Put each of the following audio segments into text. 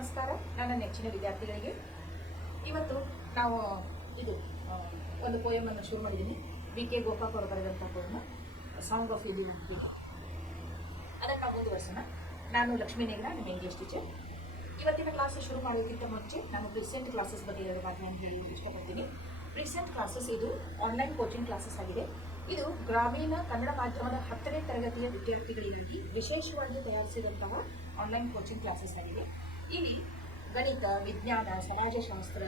ನಮಸ್ಕಾರ. ನನ್ನ ನೆಚ್ಚಿನ ವಿದ್ಯಾರ್ಥಿಗಳಿಗೆ ಇವತ್ತು ನಾವು ಇದು ಒಂದು ಪೋಯಮನ್ನು ಶುರು ಮಾಡಿದ್ದೀನಿ. ವಿ.ಕೆ. ಗೋಕಾಕ್ ಅವರು ಬರೆದಂಥ ಪೋಯಮ ಸಾಂಗ್ ಆಫ್ ಇಂಡಿಯನ್ ಪೀಪಲ್. ಅದನ್ನು ನಾವು ಮುಂದುವರ್ಸೋಣ. ನಾನು ಲಕ್ಷ್ಮೀ ನೇಗ್ರ, ನಿಮ್ಮ ಇಂಗ್ಲೀಷ್ ಟೀಚರ್. ಇವತ್ತಿನ ಕ್ಲಾಸ್ ಶುರು ಮಾಡೋಕ್ಕಿಂತ ಮುಂಚೆ ನಾನು ಪ್ರಿಸೆಂಟ್ ಕ್ಲಾಸಸ್ ಬಗ್ಗೆ ಎರಡು ಮಾತನ್ನು ಹೇಳಲಿಕ್ಕೆ ಇಷ್ಟಪಡ್ತೀನಿ. ಪ್ರಿಸೆಂಟ್ ಕ್ಲಾಸಸ್ ಇದು ಆನ್ಲೈನ್ ಕೋಚಿಂಗ್ ಕ್ಲಾಸಸ್ ಆಗಿದೆ. ಇದು ಗ್ರಾಮೀಣ ಕನ್ನಡ ಮಾಧ್ಯಮದ 10ನೇ ತರಗತಿಯ ವಿದ್ಯಾರ್ಥಿಗಳಿಗಾಗಿ ವಿಶೇಷವಾಗಿ ತಯಾರಿಸಿದಂತಹ ಆನ್ಲೈನ್ ಕೋಚಿಂಗ್ ಕ್ಲಾಸಸ್ ಆಗಿದೆ. ಇಲ್ಲಿ ಗಣಿತ, ವಿಜ್ಞಾನ, ಸಮಾಜಶಾಸ್ತ್ರ,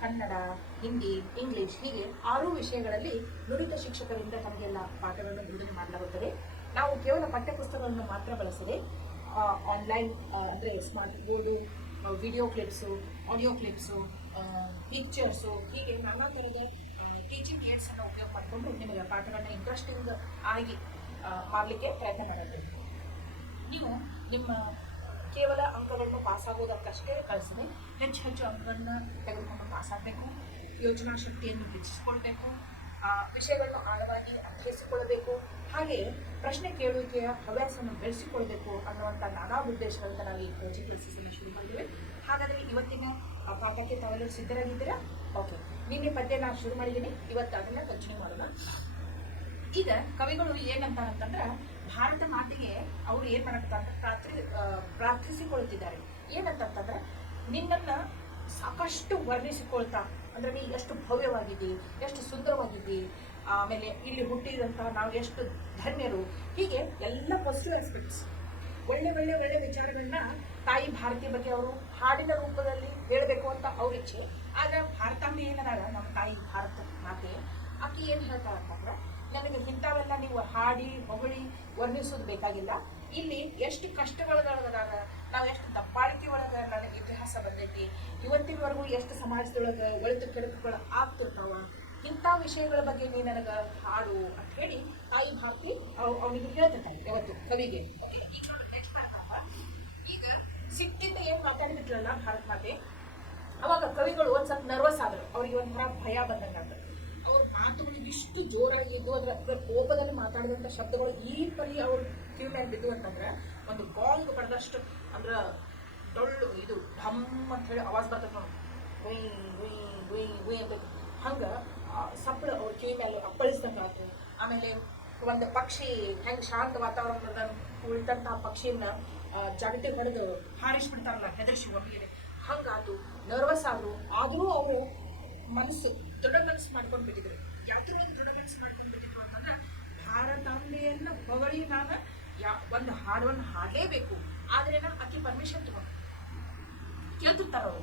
ಕನ್ನಡ, ಹಿಂದಿ, ಇಂಗ್ಲಿಷ್ ಹೀಗೆ 6 ವಿಷಯಗಳಲ್ಲಿ ನುರಿತ ಶಿಕ್ಷಕರಿಂದ ತಮಗೆಲ್ಲ ಪಾಠಗಳನ್ನು ಬಿಡುಗಡೆ ಮಾಡಲಾಗುತ್ತದೆ. ನಾವು ಕೇವಲ ಪಠ್ಯಪುಸ್ತಕಗಳನ್ನು ಮಾತ್ರ ಬಳಸದೆ ಆನ್ಲೈನ್ ಅಂದರೆ smart board, video clips, audio clips, pictures ಹೀಗೆ ನಾನಾ ಥರದ ಟೀಚಿಂಗ್ ಏಡ್ಸನ್ನು ಉಪಯೋಗ ಮಾಡಿಕೊಂಡು ನಿಮಗೆ ಪಾಠಗಳನ್ನ ಇಂಟ್ರೆಸ್ಟಿಂಗ್ ಆಗಿ ಮಾಡಲಿಕ್ಕೆ ಪ್ರಯತ್ನ ಮಾಡೋದು. ನೀವು ನಿಮ್ಮ ಕೇವಲ ಅಂಕಗಳನ್ನು ಪಾಸಾಗೋದಕ್ಕಷ್ಟೇ ಕಳಿಸದೆ ಹೆಚ್ಚು ಅಂಕಗಳನ್ನು ತೆಗೆದುಕೊಂಡು ಪಾಸಾಗಬೇಕು. ಯೋಚನಾ ಶಕ್ತಿಯನ್ನು ಹೆಚ್ಚಿಸಿಕೊಳ್ಬೇಕು, ವಿಷಯಗಳನ್ನು ಆಳವಾಗಿ ಅರ್ಥೈಸಿಕೊಳ್ಳಬೇಕು, ಹಾಗೆ ಪ್ರಶ್ನೆ ಕೇಳುವಿಕೆಯ ಹವ್ಯಾಸವನ್ನು ಬೆಳೆಸಿಕೊಳ್ಬೇಕು ಅನ್ನುವಂಥ ನಾನಾ ಉದ್ದೇಶಗಳಿಂದ ನಾವು ಈ ಕೋಚಿಂಗ್ ಕ್ಲಾಸಸ್ಸನ್ನು ಶುರು ಮಾಡಿದ್ದೇವೆ. ಹಾಗಾದರೆ ಇವತ್ತಿನ ಪಾಠಕ್ಕೆ ತಾವೆಲ್ಲರೂ ಸಿದ್ಧರಾಗಿದ್ದೀರಾ? ಓಕೆ, ನಿನ್ನೆ ಪದ್ಯ ನಾನು ಶುರು ಮಾಡಿದ್ದೀನಿ, ಇವತ್ತು ಅದನ್ನು ಕಂಟಿನ್ಯೂ ಮಾಡೋಣ. ಈಗ ಕವಿಗಳು ಏನಂತಾರಂತಂದ್ರೆ ಭಾರತ ಮಾತೆಗೆ ಅವರು ಏನು ಮಾಡಕತ್ತಾರ ಪ್ರಾರ್ಥಿಸಿಕೊಳ್ಳುತ್ತಿದ್ದಾರೆ. ಏನಂತಂತಂದ್ರೆ ನಿನ್ನನ್ನು ಸಾಕಷ್ಟು ವರ್ಣಿಸಿಕೊಳ್ತಾ, ಅಂದರೆ ನೀ ಎಷ್ಟು ಭವ್ಯವಾಗಿದ್ದಿ, ಎಷ್ಟು ಸುಂದರವಾಗಿದ್ದಿ, ಆಮೇಲೆ ಇಲ್ಲಿ ಹುಟ್ಟಿದಂಥ ನಾವು ಎಷ್ಟು ಧನ್ಯರು, ಹೀಗೆ ಎಲ್ಲ ಪಾಸಿಟಿವ್ ಆಸ್ಪೆಕ್ಟ್ಸ್, ಒಳ್ಳೆ ವಿಚಾರಗಳನ್ನ ತಾಯಿ ಭಾರತಿ ಬಗ್ಗೆ ಅವರು ಹಾಡಿನ ರೂಪದಲ್ಲಿ ಹೇಳಬೇಕು ಅಂತ ಅವ್ರ ಇಚ್ಛೆ. ಆದರೆ ಭಾರತಾಂಬೆ ಏನದಾಗ ನಮ್ಮ ತಾಯಿ ಭಾರತ ಮಾತೆ, ಆಕೆ ಏನು ಹೇಳ್ತಾರೆ ಅಂತಂದ್ರೆ ನನಗೆ ಇಂಥವೆಲ್ಲ ನೀವು ಹಾಡಿ ಹೊಗಳಿ ವರ್ಣಿಸೋದು ಬೇಕಾಗಿಲ್ಲ. ಇಲ್ಲಿ ಎಷ್ಟು ಕಷ್ಟಗಳೊಳಗದಾಗ ನಾವು ಎಷ್ಟು ದಬ್ಬಾಳಿಕೆ ಒಳಗೆ ನನಗೆ ಇತಿಹಾಸ ಬಂದೈತಿ, ಇವತ್ತಿನವರೆಗೂ ಎಷ್ಟು ಸಮಾಜದೊಳಗೆ ಒಳಿತು ಕೆಡುಕುಗಳು ಆಗ್ತಿರ್ತಾವ, ಇಂಥ ವಿಷಯಗಳ ಬಗ್ಗೆ ನೀ ನನಗೆ ಹಾಡು ಅಂತ ಹೇಳಿ ತಾಯಿ ಭಾರತಿ ಅವನಿಗೆ ಹೇಳ್ತಿರ್ತಾನೆ ಯಾವತ್ತು ಕವಿಗೆ. ಈಗ ಸಿಟ್ಟಿಂದ ಏನು ಮಾತಾಡಿಬಿಟ್ರಲ್ಲ ಭಾರತ ಮಾತೆ, ಅವಾಗ ಕವಿಗಳು ಒಂದು ಸ್ವಲ್ಪ ನರ್ವಸ್ ಆದರು. ಅವ್ರಿಗೆ ಒಂಥರ ಭಯ ಬಂದಂಗಾಗ್ತದೆ. ಅವ್ರ ಮಾತುಗಳು ಇಷ್ಟು ಜೋರಾಗಿದ್ದು, ಅದರ ಕೋಪದಲ್ಲಿ ಮಾತಾಡಿದಂಥ ಶಬ್ದಗಳು ಈ ಪರಿ ಅವ್ರ ಕಿವಿ ಮೇಲೆ ಬಿದ್ದು ಅಂತಂದ್ರೆ ಒಂದು ಗಾಂಗ್ ಬಡ್ದಷ್ಟು ಅಂದ್ರೆ ಡೊಳ್ಳು ಇದು ಢಮ್ ಅಂತ ಹೇಳಿ ಆವಾಜ್ ಬರ್ತದೆ ನೋಡಿ, ಗುಯ್ ಗುಯ್ ಗುಯ್ ಗುಯ್ ಅಂತ ಹಂಗೆ ಸಪ್ಪಳ ಅವ್ರ ಕಿವಿ ಮೇಲೆ ಅಪ್ಪಳಿಸ್ದಂಗೆ ಆಯ್ತು. ಆಮೇಲೆ ಒಂದು ಪಕ್ಷಿ ಹೆಂಗೆ ಶಾಂತ ವಾತಾವರಣದ ಉಳ್ದಂಥ ಪಕ್ಷಿಯನ್ನ ಜಗತ್ತಿಗೆ ಹೊಡೆದು ಹಾರಿಸ್ಬಿಡ್ತಾರಲ್ಲ ಹೆದರ್ಸಿ ಒಮ್ಮೆಗೆ, ಹಂಗಾತು. ನರ್ವಸ್ ಆದರೂ ಅವರು ಮನಸ್ಸು ದೃಢ ಮನಸ್ಸು ಮಾಡ್ಕೊಂಡು ಬಿಟ್ಟಿದ್ರು. ಯಾತ್ರ ದೃಢ ಮನಸ್ಸು ಮಾಡ್ಕೊಂಡು ಬಿಟ್ಟಿದ್ರು ಅಂತಂದ್ರೆ ಭಾರತಾಂಬೆಯನ್ನು ಹೊಗಳಿ ನಾನು ಒಂದು ಹಾಡನ್ನು ಹಾಡಲೇಬೇಕು. ಆದರೆ ನಾನು ಅಕ್ಕಿ ಪರ್ಮಿಷನ್ ತಗೊಂಡು ಕೇಳ್ತಿರ್ತಾರೆ ಅವರು,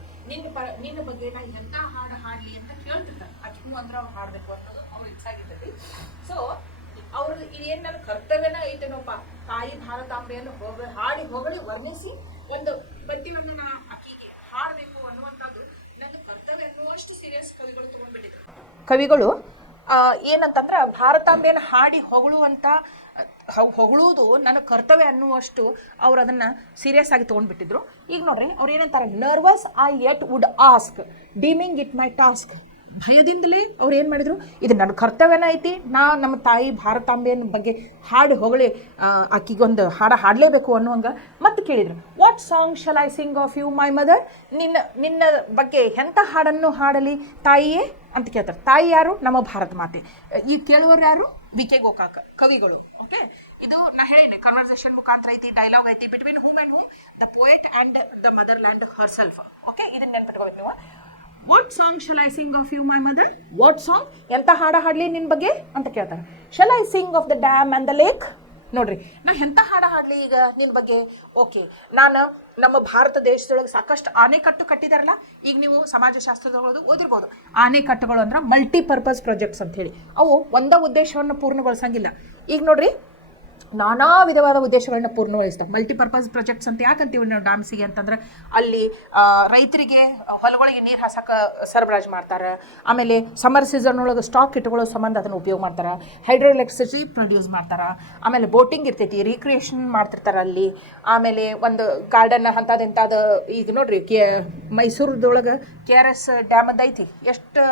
ನಿನ್ನ ಬಗ್ಗೆ ನಾ ಎಂಥ ಹಾಡು ಹಾಡಲಿ ಅಂತ ಕೇಳ್ತಿರ್ತಾರೆ. ಅಕ್ಕಿ ಹೂ ಅಂದ್ರೆ ಅವ್ರು ಹಾಡಬೇಕು ಅನ್ನೋದು ಅವ್ರು ಇಚ್ಛಾಗಿರ್ತೈತಿ. ಸೊ ಅವ್ರು ಇದೇನು ನನ್ನ ಕರ್ತವ್ಯನ ಐತೇನೋಪ್ಪ, ತಾಯಿ ಭಾರತಾಂಬೆಯನ್ನು ಹಾಡಿ ಹೊಗಳಿ ವರ್ಣಿಸಿ ಒಂದು ಪದ್ಯವನ್ನು ನಾ ಅಕ್ಕಿಗೆ ಹಾಡಬೇಕು ಅನ್ನುವಂಥದ್ದು ನನ್ನ ಕರ್ತವ್ಯ ಅನ್ನುವಷ್ಟು ಸೀರಿಯಸ್ ಕವಿಗಳು ತಗೊಂಡ್ಬಿಟ್ಟಿದ್ರು. ಕವಿಗಳು ಏನಂತಂದ್ರೆ ಭಾರತಾಂಬೆಯನ್ನು ಹಾಡಿ ಹೊಗಳುವುದು ನನ್ನ ಕರ್ತವ್ಯ ಅನ್ನುವಷ್ಟು ಅವ್ರು ಅದನ್ನು ಸೀರಿಯಸ್ ಆಗಿ ತೊಗೊಂಡ್ಬಿಟ್ಟಿದ್ರು. ಈಗ ನೋಡ್ರಿ ಅವ್ರು ಏನಂತಾರೆ, nervous I yet would ask deeming it my task. ಭಯದಿಂದಲೇ ಅವ್ರು ಏನು ಮಾಡಿದರು, ಇದು ನನ್ನ ಕರ್ತವ್ಯನ ಐತಿ, ನಮ್ಮ ತಾಯಿ ಭಾರತಾಂಬೆಯ ಬಗ್ಗೆ ಹಾಡಿ ಹೊಗಳಿ ಆಕಿಗೊಂದು ಹಾಡಲೇಬೇಕು ಅನ್ನುವಂಗೆ ಮತ್ತೆ ಕೇಳಿದರು. What song shall I sing of you my mother? ನಿನ್ನ ಬಗ್ಗೆ ಎಂಥ ಹಾಡನ್ನು ಹಾಡಲಿ ತಾಯಿಯೇ ಅಂತ ಕೇಳ್ತಾರೆ. ತಾಯಿ ಯಾರು? ನಮ್ಮ ಭಾರತ ಮಾತೆ. ಈ ಕೇಳುವವರು ಯಾರು? ವಿ.ಕೆ. ಗೋಕಾಕ್ ಕವಿಗಳು. ಓಕೆ, ಇದು ನಾ ಹೇಳೀನಿ, ಕನ್ವರ್ಸೇಷನ್ ಮುಖಾಂತರ ಐತಿ, ಡೈಲಾಗ್ ಐತಿ, between whom and whom, the poet and the motherland herself. Okay, ಇದನ್ನ ನೆನ್ಪಿಟ್ಕೊಳ್ಬೇಕು ನೀವು. What song shall I sing of you my mother? What song, ಎಂಥ ಹಾಡ ಹಾಡಲಿ ನಿನ್ನ ಬಗ್ಗೆ ಅಂತ ಕೇಳ್ತಾರೆ. Shall I sing of the dam and the lake? ನೋಡ್ರಿ, ನಾ ಎಂಥ ಹಾಡ ಹಾಡಲಿ ಈಗ ನಿನ್ನ ಬಗ್ಗೆ? ಓಕೆ, ನಾನು ನಮ್ಮ ಭಾರತ ದೇಶದೊಳಗೆ ಸಾಕಷ್ಟು ಆನೆಕಟ್ಟು ಕಟ್ಟಿದಾರಲ್ಲ, ಈಗ ನೀವು ಸಮಾಜಶಾಸ್ತ್ರದೊಳಗೆ ಓದಿರ್ಬೋದು. ಆನೆಕಟ್ಟುಗಳು ಅಂದ್ರೆ ಮಲ್ಟಿಪರ್ಪಸ್ ಪ್ರಾಜೆಕ್ಟ್ಸ್ ಅಂತ ಹೇಳಿ, ಅವು ಒಂದೇ ಉದ್ದೇಶವನ್ನು ಪೂರ್ಣಗೊಳಿಸಂಗಿಲ್ಲ. ಈಗ ನೋಡ್ರಿ, ನಾನಾ ವಿಧವಾದ ಉದ್ದೇಶಗಳನ್ನ ಪೂರ್ಣಗೊಳಿಸ್ತಾರೆ. ಮಲ್ಟಿಪರ್ಪಸ್ ಪ್ರಾಜೆಕ್ಟ್ಸ್ ಅಂತ ಯಾಕಂತೀವಿ ನಾವು ಡ್ಯಾಮ್ಸಿಗೆ ಅಂತಂದ್ರೆ, ಅಲ್ಲಿ ರೈತರಿಗೆ ಹೊಲಗಳಿಗೆ ನೀರು ಹಾಸಕ್ಕೆ ಸರಬರಾಜು ಮಾಡ್ತಾರೆ. ಆಮೇಲೆ ಸಮ್ಮರ್ ಸೀಸನ್ ಒಳಗೆ ಸ್ಟಾಕ್ ಇಟ್ಕೊಳ್ಳೋ ಸಂಬಂಧ ಅದನ್ನು ಉಪಯೋಗ ಮಾಡ್ತಾರೆ. ಹೈಡ್ರೋ ಎಲೆಕ್ಟ್ರಿಸಿಟಿ ಪ್ರೊಡ್ಯೂಸ್ ಮಾಡ್ತಾರೆ. ಆಮೇಲೆ ಬೋಟಿಂಗ್ ಇರ್ತೈತಿ, ರಿಕ್ರಿಯೇಷನ್ ಮಾಡ್ತಿರ್ತಾರೆ ಅಲ್ಲಿ. ಆಮೇಲೆ ಒಂದು ಗಾರ್ಡನ್ ಅಂಥದ್ದು ಈಗ ನೋಡ್ರಿ, ಮೈಸೂರದೊಳಗೆ KRS ಡ್ಯಾಮ್ ಅಂತ ಐತಿ. ಎಷ್ಟು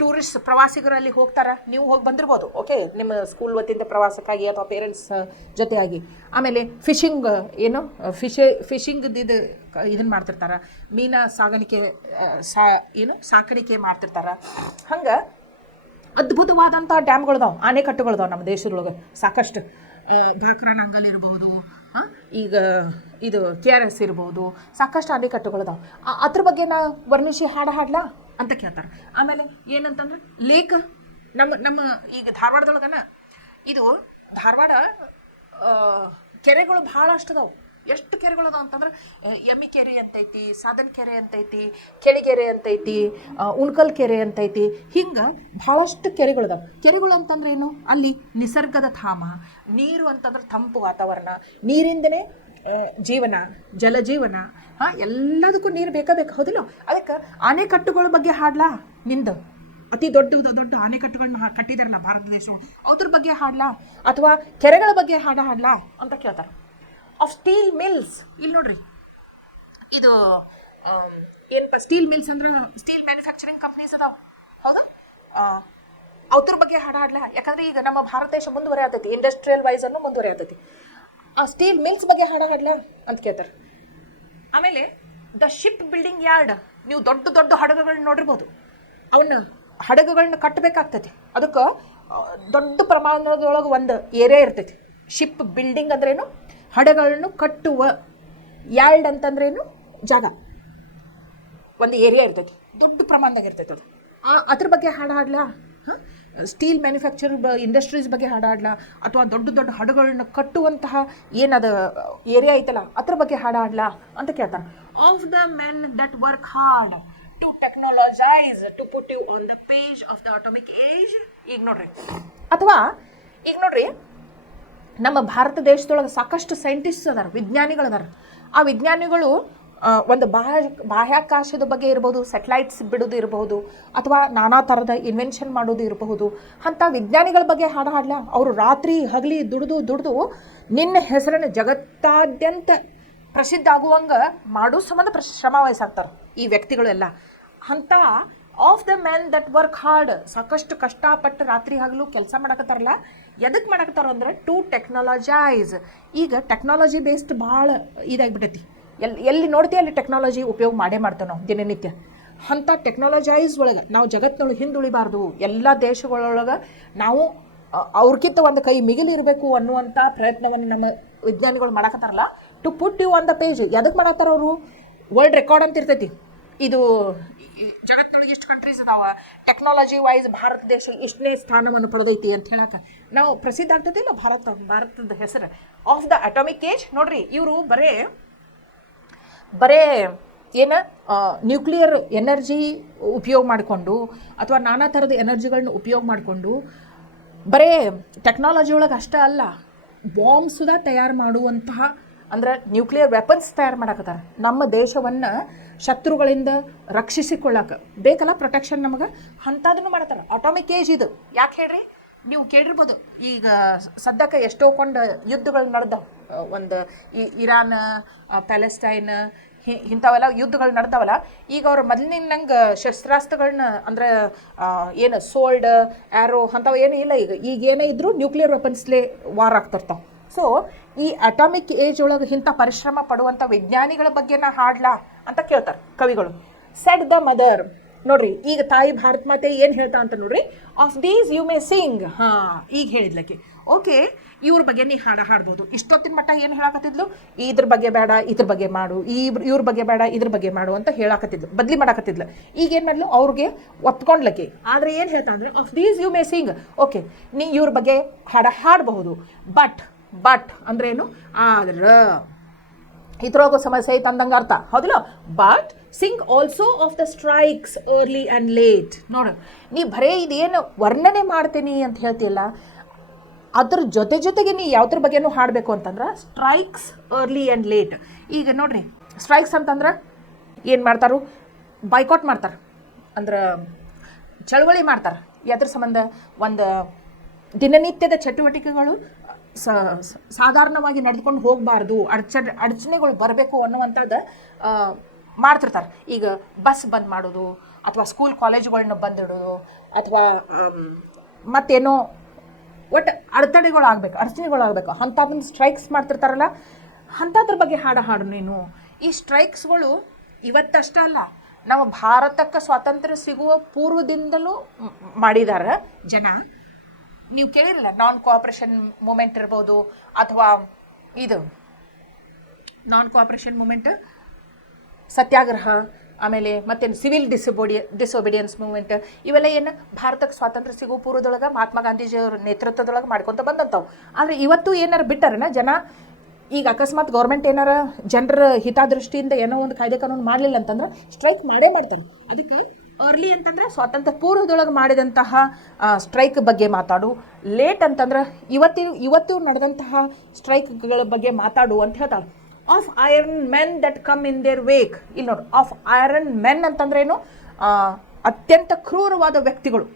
ಟೂರಿಸ್ಟ್ ಪ್ರವಾಸಿಗರು ಅಲ್ಲಿ ಹೋಗ್ತಾರೆ, ನೀವು ಹೋಗಿ ಬಂದಿರ್ಬೋದು. ಓಕೆ, ನಿಮ್ಮ ಸ್ಕೂಲ್ ವತಿಯಿಂದ ಪ್ರವಾಸಕ್ಕಾಗಿ ಅಥವಾ ಪೇರೆಂಟ್ಸ್ ಜೊತೆಯಾಗಿ. ಆಮೇಲೆ ಏನು ಫಿಶಿಂಗ್ದು ಇದನ್ನು ಮಾಡ್ತಿರ್ತಾರೆ, ಮೀನ ಸಾಗಾಣಿಕೆ ಸಾಕಾಣಿಕೆ ಮಾಡ್ತಿರ್ತಾರೆ. ಹಂಗೆ ಅದ್ಭುತವಾದಂಥ ಡ್ಯಾಮ್ಗಳದಾವೆ, ಆಣೆಕಟ್ಟುಗಳದಾವೆ ನಮ್ಮ ದೇಶದೊಳಗೆ ಸಾಕಷ್ಟು. ಭಾಕ್ರಾನಂಗಲ್ ಇರ್ಬೋದು, ಈಗ ಇದು KRS ಇರ್ಬೋದು, ಸಾಕಷ್ಟು ಅಣೆಕಟ್ಟುಗಳದಾವೆ. ಅದ್ರ ಬಗ್ಗೆ ನಾ ವರ್ಣಿಸಿ ಹಾಡ್ಲಾ ಅಂತ ಕೇಳ್ತಾರೆ. ಆಮೇಲೆ ಏನಂತಂದ್ರೆ ಲೇಕ್ ನಮ್ಮ ಈಗ ಧಾರವಾಡದೊಳಗನ ಇದು ಧಾರವಾಡ ಕೆರೆಗಳು ಭಾಳಷ್ಟು ಅದಾವೆ. ಎಷ್ಟು ಕೆರೆಗಳು ಅಂತಂದ್ರೆ ಎಮ್ಮಿ ಕೆರೆ ಅಂತೈತಿ, ಸಾಧನ ಕೆರೆ ಅಂತೈತಿ, ಕೆಳಿಗೆರೆ ಅಂತೈತಿ, ಉಣ್ಕಲ್ ಕೆರೆ ಅಂತೈತಿ. ಹಿಂಗೆ ಭಾಳಷ್ಟು ಕೆರೆಗಳದಾವೆ. ಕೆರೆಗಳು ಅಂತಂದ್ರೆ ಏನು? ಅಲ್ಲಿ ನಿಸರ್ಗದ ಧಾಮ. ನೀರು ಅಂತಂದ್ರೆ ತಂಪು ವಾತಾವರಣ, ನೀರಿಂದನೇ ಜೀವನ, ಜಲಜೀವನ. ಎಲ್ಲದಕ್ಕೂ ನೀರು ಬೇಕು, ಹೌದಿಲ್ಲ? ಅದಕ್ಕೆ ಆಣೆಕಟ್ಟುಗಳ ಬಗ್ಗೆ ಹಾಡ್ಲಾ ನಿಂದು? ಅತಿ ದೊಡ್ಡ ಆಣೆಕಟ್ಟುಗಳನ್ನ ಕಟ್ಟಿದಾರಲ್ಲ ಭಾರತ ದೇಶ, ಅದ್ರ ಬಗ್ಗೆ ಹಾಡ್ಲಾ ಅಥವಾ ಕೆರೆಗಳ ಬಗ್ಗೆ ಹಾಡ್ಲಾ ಅಂತ ಕೇಳ್ತಾರೆ. ಆಫ್ ಸ್ಟೀಲ್ ಮಿಲ್ಸ್, ಇಲ್ಲಿ ನೋಡ್ರಿ, ಇದು ಏನಪ್ಪ ಸ್ಟೀಲ್ ಮಿಲ್ಸ್ ಅಂದ್ರೆ ಸ್ಟೀಲ್ ಮ್ಯಾನುಫ್ಯಾಕ್ಚರಿಂಗ್ ಕಂಪ್ನೀಸ್ ಅದಾವ, ಹೌದಾ? ಅವ್ರ ಬಗ್ಗೆ ಹಾಡ್ಲಾ? ಯಾಕಂದ್ರೆ ಈಗ ನಮ್ಮ ಭಾರತ ದೇಶ ಮುಂದುವರೆ ಆಗ್ತೈತಿ, ಇಂಡಸ್ಟ್ರಿಯಲ್ ವೈಸ್ ಅನ್ನು ಮುಂದುವರೆ ಆಗ್ತೈತಿ. ಆ ಸ್ಟೀಲ್ ಮಿಲ್ಸ್ ಬಗ್ಗೆ ಹಾಡ್ಲಾ ಅಂತ ಕೇಳ್ತಾರೆ. ಆಮೇಲೆ ದ ಶಿಪ್ ಬಿಲ್ಡಿಂಗ್ ಯಾರ್ಡ್, ನೀವು ದೊಡ್ಡ ದೊಡ್ಡ ಹಡಗುಗಳನ್ನ ನೋಡಿರ್ಬೋದು. ಅವನ್ನ ಹಡಗುಗಳನ್ನ ಕಟ್ಟಬೇಕಾಗ್ತೈತಿ, ಅದಕ್ಕೆ ದೊಡ್ಡ ಪ್ರಮಾಣದೊಳಗೆ ಒಂದು ಏರಿಯಾ ಇರ್ತೈತಿ. ಶಿಪ್ ಬಿಲ್ಡಿಂಗ್ ಅಂದ್ರೇನು? ಹಡಗಳನ್ನು ಕಟ್ಟುವ. ಯಾರ್ಡ್ ಅಂತಂದ್ರೇನು? ಜಾಗ, ಒಂದು ಏರಿಯಾ ಇರ್ತೈತಿ, ದೊಡ್ಡ ಪ್ರಮಾಣದಾಗ ಇರ್ತೈತಿ ಅದು. ಅದ್ರ ಬಗ್ಗೆ ಹಾಡ್ಲಾ? ಸ್ಟೀಲ್ ಮ್ಯಾನುಫ್ಯಾಕ್ಚರ್ ಇಂಡಸ್ಟ್ರೀಸ್ ಬಗ್ಗೆ ಹಾಡ್ಲಾ ಅಥವಾ ದೊಡ್ಡ ದೊಡ್ಡ ಹಡಗುಗಳನ್ನ ಕಟ್ಟುವಂತಹ ಏನದು ಏರಿಯಾ ಐತಲ್ಲ ಅದ್ರ ಬಗ್ಗೆ ಹಾಡ್ಲಾ ಅಂತ ಕೇಳ್ತಾರೆ. Of the men that work hard to technologise to put you on the page of the atomic age. ಈಗ ನೋಡ್ರಿ, ಅಥವಾ ಈಗ ನೋಡ್ರಿ, ನಮ್ಮ ಭಾರತ ದೇಶದೊಳಗೆ ಸಾಕಷ್ಟು ಸೈಂಟಿಸ್ಟ್ ಅದಾರ, ವಿಜ್ಞಾನಿಗಳದಾರ. ಆ ವಿಜ್ಞಾನಿಗಳು ಒಂದು ಬಾಹ್ಯಾಕಾಶದ ಬಗ್ಗೆ ಇರ್ಬೋದು, ಸ್ಯಾಟಲೈಟ್ಸ್ ಬಿಡೋದು ಇರಬಹುದು, ಅಥವಾ ನಾನಾ ಥರದ ಇನ್ವೆನ್ಷನ್ ಮಾಡೋದು ಇರಬಹುದು. ಅಂಥ ವಿಜ್ಞಾನಿಗಳ ಬಗ್ಗೆ ಹಾಡ್ಲಾ? ಅವರು ರಾತ್ರಿ ಹಗಲಿ ದುಡ್ದು ನಿನ್ನ ಹೆಸರನ್ನು ಜಗತ್ತಾದ್ಯಂತ ಪ್ರಸಿದ್ಧ ಆಗುವಂಗೆ ಮಾಡೋ ಸಂಬಂಧ ಶ್ರಮ ವಹಿಸಾಗ್ತಾರೆ ಈ ವ್ಯಕ್ತಿಗಳೆಲ್ಲ. ಅಂಥ of the men that work hard, ಸಾಕಷ್ಟು ಕಷ್ಟಪಟ್ಟು ರಾತ್ರಿ ಹಗಲು ಕೆಲಸ ಮಾಡಕತ್ತಾರಲ್ಲ. ಎದಕ್ಕೆ ಮಾಡಕತ್ತಾರ ಅಂದ್ರೆ ಟು ಟೆಕ್ನಾಲಜೈಸ್. ಈಗ ಟೆಕ್ನಾಲಜಿ ಬೇಸ್ಡ್ ಭಾಳ ಇದಾಗಿಬಿಟ್ಟೈತಿ. ಎಲ್ಲಿ ನೋಡ್ತೀವಿ ಅಲ್ಲಿ ಟೆಕ್ನಾಲಜಿ ಉಪಯೋಗ ಮಾಡ್ತೇವೆ ನಾವು ದಿನನಿತ್ಯ. ಅಂಥ ಟೆಕ್ನಾಲಜೈಸ್ ಒಳಗೆ ನಾವು ಜಗತ್ತಿನೊಳಗೆ ಹಿಂದುಳಿಬಾರ್ದು, ಎಲ್ಲ ದೇಶಗಳೊಳಗೆ ನಾವು ಅವ್ರಿಗಿಂತ ಒಂದು ಕೈ ಮಿಗಿಲಿರಬೇಕು ಅನ್ನುವಂಥ ಪ್ರಯತ್ನವನ್ನು ನಮ್ಮ ವಿಜ್ಞಾನಿಗಳು ಮಾಡಕತ್ತಾರಲ್ಲ. To put you on the page. ಎದಕ್ಕೆ ಮಾಡತ್ತಾರ ಅವರು? ವರ್ಲ್ಡ್ ರೆಕಾರ್ಡ್ ಅಂತ ಇರ್ತೈತಿ. ಇದು ಜಗತ್ತಿನೊಳಗೆ ಎಷ್ಟು ಕಂಟ್ರೀಸ್ ಅದಾವ, ಟೆಕ್ನಾಲಜಿ ವೈಸ್ ಭಾರತ ದೇಶ ಇಷ್ಟನೇ ಸ್ಥಾನವನ್ನು ಪಡೆದೈತಿ ಅಂತ ಹೇಳಕ್ಕೆ ನಾವು ಪ್ರಸಿದ್ಧ ಆಗ್ತೈತಿಲ್ಲ ಭಾರತದ ಹೆಸರು. ಆಫ್ ದ ಅಟಾಮಿಕ್ ಏಜ್ ನೋಡ್ರಿ, ಇವರು ಬರೇ ಏನು ನ್ಯೂಕ್ಲಿಯರ್ ಎನರ್ಜಿ ಉಪಯೋಗ ಮಾಡಿಕೊಂಡು ಅಥವಾ ನಾನಾ ಥರದ ಎನರ್ಜಿಗಳನ್ನ ಉಪಯೋಗ ಮಾಡಿಕೊಂಡು ಬರೇ ಟೆಕ್ನಾಲಜಿ ಒಳಗೆ ಅಷ್ಟೇ ಅಲ್ಲ, ಬಾಂಬ್ಸ್ ಸುದಾ ತಯಾರು ಮಾಡುವಂತಹ, ಅಂದ್ರೆ ನ್ಯೂಕ್ಲಿಯರ್ ವೆಪನ್ಸ್ ತಯಾರು ಮಾಡಕತ್ತಾರೆ. ನಮ್ಮ ದೇಶವನ್ನು ಶತ್ರುಗಳಿಂದ ರಕ್ಷಿಸಿಕೊಳ್ಳಕ್ಕೆ ಬೇಕಲ್ಲ ಪ್ರೊಟೆಕ್ಷನ್ ನಮಗೆ, ಅಂಥದನ್ನು ಮಾಡ್ತಾರೆ. ಅಟಾಮಿಕ್ ಏಜ್ ಇದು ಯಾಕೆ ಹೇಳ್ರಿ? ನೀವು ಕೇಳಿರ್ಬೋದು, ಈಗ ಸದ್ಯಕ್ಕೆ ಎಷ್ಟೋಕೊಂಡು ಯುದ್ಧಗಳು ನಡೆದವು. ಒಂದು ಇರಾನ್, ಪ್ಯಾಲೆಸ್ಟೈನ್, ಇಂಥವೆಲ್ಲ ಯುದ್ಧಗಳು ನಡೆದವಲ್ಲ. ಈಗ ಅವ್ರು ಮೊದಲಿನಂಗೆ ಶಸ್ತ್ರಾಸ್ತ್ರಗಳನ್ನ ಅಂದ್ರೆ ಏನು ಸೋಲ್ಡ್, ಆ್ಯರೋ ಅಂಥವು ಏನೂ ಇಲ್ಲ. ಈಗ ಏನೇ ಇದ್ದರೂ ನ್ಯೂಕ್ಲಿಯರ್ ವೆಪನ್ಸ್ಲೇ ವಾರ್ ಆಗ್ತಿರ್ತಾವೆ. ಸೊ ಈ ಅಟಾಮಿಕ್ ಏಜ್ ಒಳಗೆ ಇಂಥ ಪರಿಶ್ರಮ ಪಡುವಂಥ ವಿಜ್ಞಾನಿಗಳ ಬಗ್ಗೆ ನಾ ಹಾಡ್ಲಾ ಅಂತ ಕೇಳ್ತಾರೆ ಕವಿಗಳು. ಸೆಡ್ ದ ಮದರ್, ನೋಡ್ರಿ, ಈಗ ತಾಯಿ ಭಾರತ ಮಾತೆ ಏನು ಹೇಳ್ತಾ ಅಂತ ನೋಡ್ರಿ. Of these you may sing. ಈಗ ಹೇಳಿದ್ಲಕ್ಕೆ, ಓಕೆ, ಇವ್ರ ಬಗ್ಗೆ ನೀ ಹಾಡ್ಬೋದು. ಇಷ್ಟೊತ್ತಿನ ಮಟ್ಟ ಏನು ಹೇಳಕತ್ತಿದ್ಲು? ಇದ್ರ ಬಗ್ಗೆ ಬೇಡ, ಇದ್ರ ಬಗ್ಗೆ ಮಾಡು, ಇವ್ರ ಬಗ್ಗೆ ಬೇಡ, ಇದ್ರ ಬಗ್ಗೆ ಮಾಡು ಅಂತ ಹೇಳಕತ್ತಿದ್ಲು, ಬದ್ಲಿ ಮಾಡಕತ್ತಿದ್ಲು. ಈಗ ಏನು ಮಾಡ್ಲು? ಅವ್ರಿಗೆ ಒಪ್ಕೊಂಡ್ಲಕ್ಕೆ. ಆದರೆ ಏನು ಹೇಳ್ತಾ ಅಂದ್ರೆ of these you may sing. Okay, ನೀ ಇವ್ರ ಬಗ್ಗೆ ಹಾಡಬಹುದು, ಬಟ್ ಅಂದ್ರೇನು? ಆದ್ರೆ ಇದ್ರೊಳಗೂ ಸಮಸ್ಯೆ ಐತೆ ಅಂದಂಗೆ ಅರ್ಥ, ಹೌದಿಲ್ಲ? But Singh also of the strikes early and late. ನೋಡು, ನೀ ಬರೇ ಇದೇನು ವರ್ಣನೆ ಮಾಡ್ತೀನಿ ಅಂತ ಹೇಳ್ತಿಲ್ಲ, ಅದ್ರ ಜೊತೆಗೆ ನೀ ಯಾವುದ್ರ ಬಗ್ಗೆನೂ ಹಾಡಬೇಕು ಅಂತಂದ್ರೆ ಸ್ಟ್ರೈಕ್ಸ್ ಅರ್ಲಿ ಆ್ಯಂಡ್ ಲೇಟ್. ಈಗ ನೋಡ್ರಿ, ಸ್ಟ್ರೈಕ್ಸ್ ಅಂತಂದ್ರೆ ಏನು ಮಾಡ್ತಾರು? ಬಾಯ್ಕಾಟ್ ಮಾಡ್ತಾರೆ, ಅಂದ್ರೆ ಚಳವಳಿ ಮಾಡ್ತಾರೆ. ಯಾದ್ರ ಸಂಬಂಧ? ಒಂದು ದಿನನಿತ್ಯದ ಚಟುವಟಿಕೆಗಳು ಸಾಧಾರಣವಾಗಿ ನಡೆದುಕೊಂಡು ಹೋಗಬಾರ್ದು, ಅಡಚಣೆಗಳು ಬರಬೇಕು ಅನ್ನುವಂಥದ್ದು ಮಾಡ್ತಿರ್ತಾರೆ. ಈಗ ಬಸ್ ಬಂದ್ ಮಾಡೋದು, ಅಥವಾ ಸ್ಕೂಲ್ ಕಾಲೇಜುಗಳನ್ನ ಬಂದಿಡೋದು, ಅಥವಾ ಮತ್ತೇನೋ ಒಟ್ಟು ಅಡಚಣೆಗಳಾಗಬೇಕು ಅಂಥದನ್ನ ಸ್ಟ್ರೈಕ್ಸ್ ಮಾಡ್ತಿರ್ತಾರಲ್ಲ, ಅಂಥದ್ರ ಬಗ್ಗೆ ಹಾಡು ನೀನು. ಈ ಸ್ಟ್ರೈಕ್ಸ್ಗಳು ಇವತ್ತಷ್ಟ ಅಲ್ಲ, ನಾವು ಭಾರತಕ್ಕೆ ಸ್ವಾತಂತ್ರ್ಯ ಸಿಗುವ ಪೂರ್ವದಿಂದಲೂ ಮಾಡಿದ್ದಾರೆ ಜನ. ನೀವು ಕೇಳಿರಲ್ಲ, ನಾನ್ ಕೋಆಪರೇಷನ್ ಮೂಮೆಂಟ್ ಇರ್ಬೋದು, ಅಥವಾ ಇದು ನಾನ್ ಕೋಆಪರೇಷನ್ ಮೂಮೆಂಟ್, ಸತ್ಯಾಗ್ರಹ, ಆಮೇಲೆ ಮತ್ತೇನು ಸಿವಿಲ್ ಡಿಸೊಬಿಡಿಯನ್ಸ್ ಮೂವ್ಮೆಂಟ್, ಇವೆಲ್ಲ ಏನು ಭಾರತಕ್ಕೆ ಸ್ವಾತಂತ್ರ್ಯ ಸಿಗೋ ಪೂರ್ವದೊಳಗೆ ಮಹಾತ್ಮ ಗಾಂಧೀಜಿಯವ್ರ ನೇತೃತ್ವದೊಳಗೆ ಮಾಡ್ಕೊತ ಬಂದಂಥವು. ಆದರೆ ಇವತ್ತು ಏನಾರು ಬಿಟ್ಟಾರನ ಜನ, ಈಗ ಅಕಸ್ಮಾತ್ ಗೌರ್ಮೆಂಟ್ ಏನಾರ ಜನರ ಹಿತದೃಷ್ಟಿಯಿಂದ ಏನೋ ಒಂದು ಕಾಯ್ದೆ ಕಾನೂನು ಮಾಡಲಿಲ್ಲ ಅಂತಂದ್ರೆ ಸ್ಟ್ರೈಕ್ ಮಾಡೇ ಮಾಡ್ತಾರೆ. ಅದಕ್ಕೆ ಅರ್ಲಿ ಅಂತಂದ್ರೆ ಸ್ವಾತಂತ್ರ್ಯ ಪೂರ್ವದೊಳಗೆ ಮಾಡಿದಂತಹ ಸ್ಟ್ರೈಕ್ ಬಗ್ಗೆ ಮಾತಾಡು, ಲೇಟ್ ಅಂತಂದ್ರೆ ಇವತ್ತು ನಡೆದಂತಹ ಸ್ಟ್ರೈಕ್ಗಳ ಬಗ್ಗೆ ಮಾತಾಡು ಅಂತ ಹೇಳ್ತಾಳೆ. Of iron men that come in their wake. ಇಲ್ಲಿ ನೋಡು, ಆಫ್ ಐರನ್ ಮೆನ್ ಅಂತಂದ್ರೆ ಏನು, ಅತ್ಯಂತ ಕ್ರೂರವಾದ ವ್ಯಕ್ತಿಗಳು.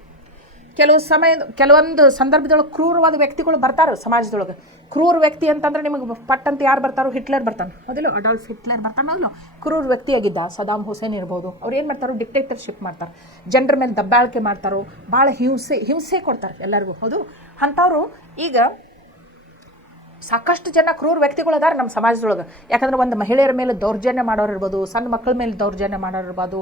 ಕೆಲವೊಂದು ಸಂದರ್ಭದೊಳಗೆ ಕ್ರೂರವಾದ ವ್ಯಕ್ತಿಗಳು ಬರ್ತಾರೆ ಸಮಾಜದೊಳಗೆ. ಕ್ರೂರ ವ್ಯಕ್ತಿ ಅಂತಂದ್ರೆ ನಿಮಗೆ ಪಟ್ಟಂತ ಯಾರು ಬರ್ತಾರೋ, ಹಿಟ್ಲರ್ ಬರ್ತಾನೆ, ಹೌದಿಲ್ಲ, ಅಡಾಲ್ಫ್ ಹಿಟ್ಲರ್ ಬರ್ತಾನೆ, ಹೌದು, ಕ್ರೂರ ವ್ಯಕ್ತಿಯಾಗಿದ್ದ. ಸದಾಮ್ ಹುಸೇನ್ ಇರ್ಬೋದು, ಅವ್ರು ಏನು ಮಾಡ್ತಾರೋ ಡಿಕ್ಟೇಟರ್ಶಿಪ್ ಮಾಡ್ತಾರೆ, ಜನರ ಮೇಲೆ ದಬ್ಬಾಳಿಕೆ ಮಾಡ್ತಾರೋ, ಭಾಳ ಹಿಂಸೆ ಕೊಡ್ತಾರೆ ಎಲ್ಲರಿಗೂ, ಹೌದು. ಅಂಥವ್ರು ಈಗ ಸಾಕಷ್ಟು ಜನ ಕ್ರೂರ ವ್ಯಕ್ತಿಗಳು ಅದಾರ ನಮ್ಮ ಸಮಾಜದೊಳಗೆ. ಯಾಕಂದ್ರೆ ಒಂದು ಮಹಿಳೆಯರ ಮೇಲೆ ದೌರ್ಜನ್ಯ ಮಾಡೋರು ಇರ್ಬೋದು, ಸಣ್ಣ ಮಕ್ಕಳ ಮೇಲೆ ದೌರ್ಜನ್ಯ ಮಾಡೋರು ಇರ್ಬೋದು,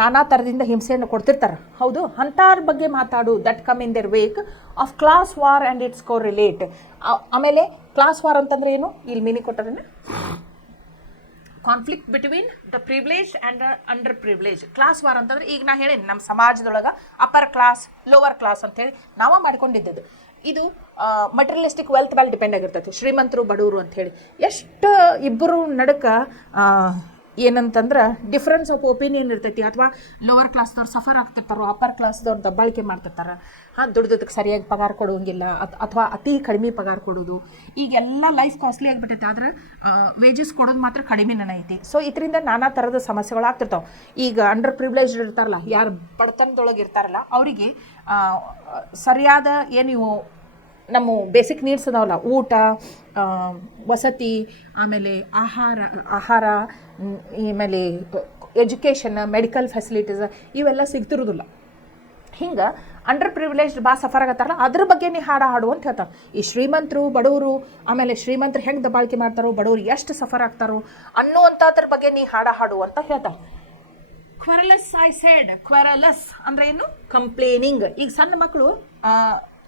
ನಾನಾ ಥರದಿಂದ ಹಿಂಸೆಯನ್ನು ಕೊಡ್ತಿರ್ತಾರೆ, ಹೌದು. ಅಂಥವ್ರ ಬಗ್ಗೆ ಮಾತಾಡು. That come in their wake of class war and it's correlate. ಆಮೇಲೆ ಕ್ಲಾಸ್ ವಾರ್ ಅಂತಂದ್ರೆ ಏನು, ಇಲ್ಲಿ ಮೀನಿಂಗ್ ಕೊಟ್ಟರೇನೆ, conflict between the privilege and under privilege. ಕ್ಲಾಸ್ ವಾರ್ ಅಂತಂದ್ರೆ ಈಗ ನಾ ಹೇಳೀನಿ, ನಮ್ಮ ಸಮಾಜದೊಳಗೆ ಅಪ್ಪರ್ ಕ್ಲಾಸ್, ಲೋವರ್ ಕ್ಲಾಸ್ ಅಂತೇಳಿ ನಾವು ಮಾಡ್ಕೊಂಡಿದ್ದದ್ದು. ಇದು ಮಟೀರಿಯಲಿಸ್ಟಿಕ್ ವೆಲ್ತ್ ಮೇಲೆ ಡಿಪೆಂಡ್ ಆಗಿರ್ತೈತಿ, ಶ್ರೀಮಂತರು ಬಡವರು ಅಂಥೇಳಿ. ಎಷ್ಟು ಇಬ್ಬರು ನಡುಕ ಏನಂತಂದ್ರೆ ಡಿಫ್ರೆನ್ಸ್ ಆಫ್ ಒಪಿನಿಯನ್ ಇರ್ತೈತಿ. ಅಥವಾ ಲೋವರ್ ಕ್ಲಾಸ್ದವ್ರು ಸಫರ್ ಆಗ್ತಿರ್ತಾರೋ, ಅಪ್ಪರ್ ಕ್ಲಾಸ್ದವ್ರು ದಬ್ಬಾಳಿಕೆ ಮಾಡ್ತಿರ್ತಾರೆ, ದುಡ್ದಕ್ಕೆ ಸರಿಯಾಗಿ ಪಗಾರ ಕೊಡೋಂಗಿಲ್ಲ, ಅಥವಾ ಅತಿ ಕಡಿಮೆ ಪಗಾರ ಕೊಡೋದು. ಈಗೆಲ್ಲ ಲೈಫ್ ಕಾಸ್ಟ್ಲಿ ಆಗಿಬಿಟ್ಟೈತೆ, ಆದ್ರೆ ವೇಜಸ್ ಕೊಡೋದು ಮಾತ್ರ ಕಡಿಮೆನೇ ಐತಿ. ಸೊ ಇದರಿಂದ ನಾನಾ ಥರದ ಸಮಸ್ಯೆಗಳು ಆಗ್ತಿರ್ತಾವೆ. ಈಗ ಅಂಡರ್ ಪ್ರಿವಿಲೇಜ್ ಇರ್ತಾರಲ್ಲ, ಯಾರು ಬಡತನದೊಳಗೆ ಇರ್ತಾರಲ್ಲ, ಅವರಿಗೆ ಸರಿಯಾದ ಏನು ನಮ್ಮ ಬೇಸಿಕ್ ನೀಡ್ಸ್ ಅದಾವಲ್ಲ, ಊಟ, ವಸತಿ, ಆಮೇಲೆ ಆಹಾರ, ಆಮೇಲೆ ಎಜುಕೇಷನ್, ಮೆಡಿಕಲ್ ಫೆಸಿಲಿಟೀಸ್ ಇವೆಲ್ಲ ಸಿಗ್ತಿರೋದಿಲ್ಲ. ಹಿಂಗೆ ಅಂಡರ್ ಪ್ರಿವಿಲೇಜ್ಡ್ ಭಾಳ ಸಫರ್ ಆಗತ್ತಾರಲ್ಲ, ಅದ್ರ ಬಗ್ಗೆ ನೀ ಹಾಡು ಅಂತ ಹೇಳ್ತಾರೆ. ಈ ಶ್ರೀಮಂತರು ಬಡವರು, ಆಮೇಲೆ ಶ್ರೀಮಂತರು ಹೆಂಗೆ ದಬ್ಬಾಳಿಕೆ ಮಾಡ್ತಾರೋ, ಬಡವರು ಎಷ್ಟು ಸಫರ್ ಆಗ್ತಾರೋ ಅನ್ನುವಂಥದ್ರ ಬಗ್ಗೆ ನೀ ಹಾಡು ಅಂತ ಹೇಳ್ತಾರೆ. ಕ್ವೆರಲಸ್ ಐ ಸೆಡ್. ಕ್ವೆರಲಸ್ ಅಂದ್ರೆ ಏನು, ಕಂಪ್ಲೇನಿಂಗ್. ಈಗ ಸಣ್ಣ ಮಕ್ಕಳು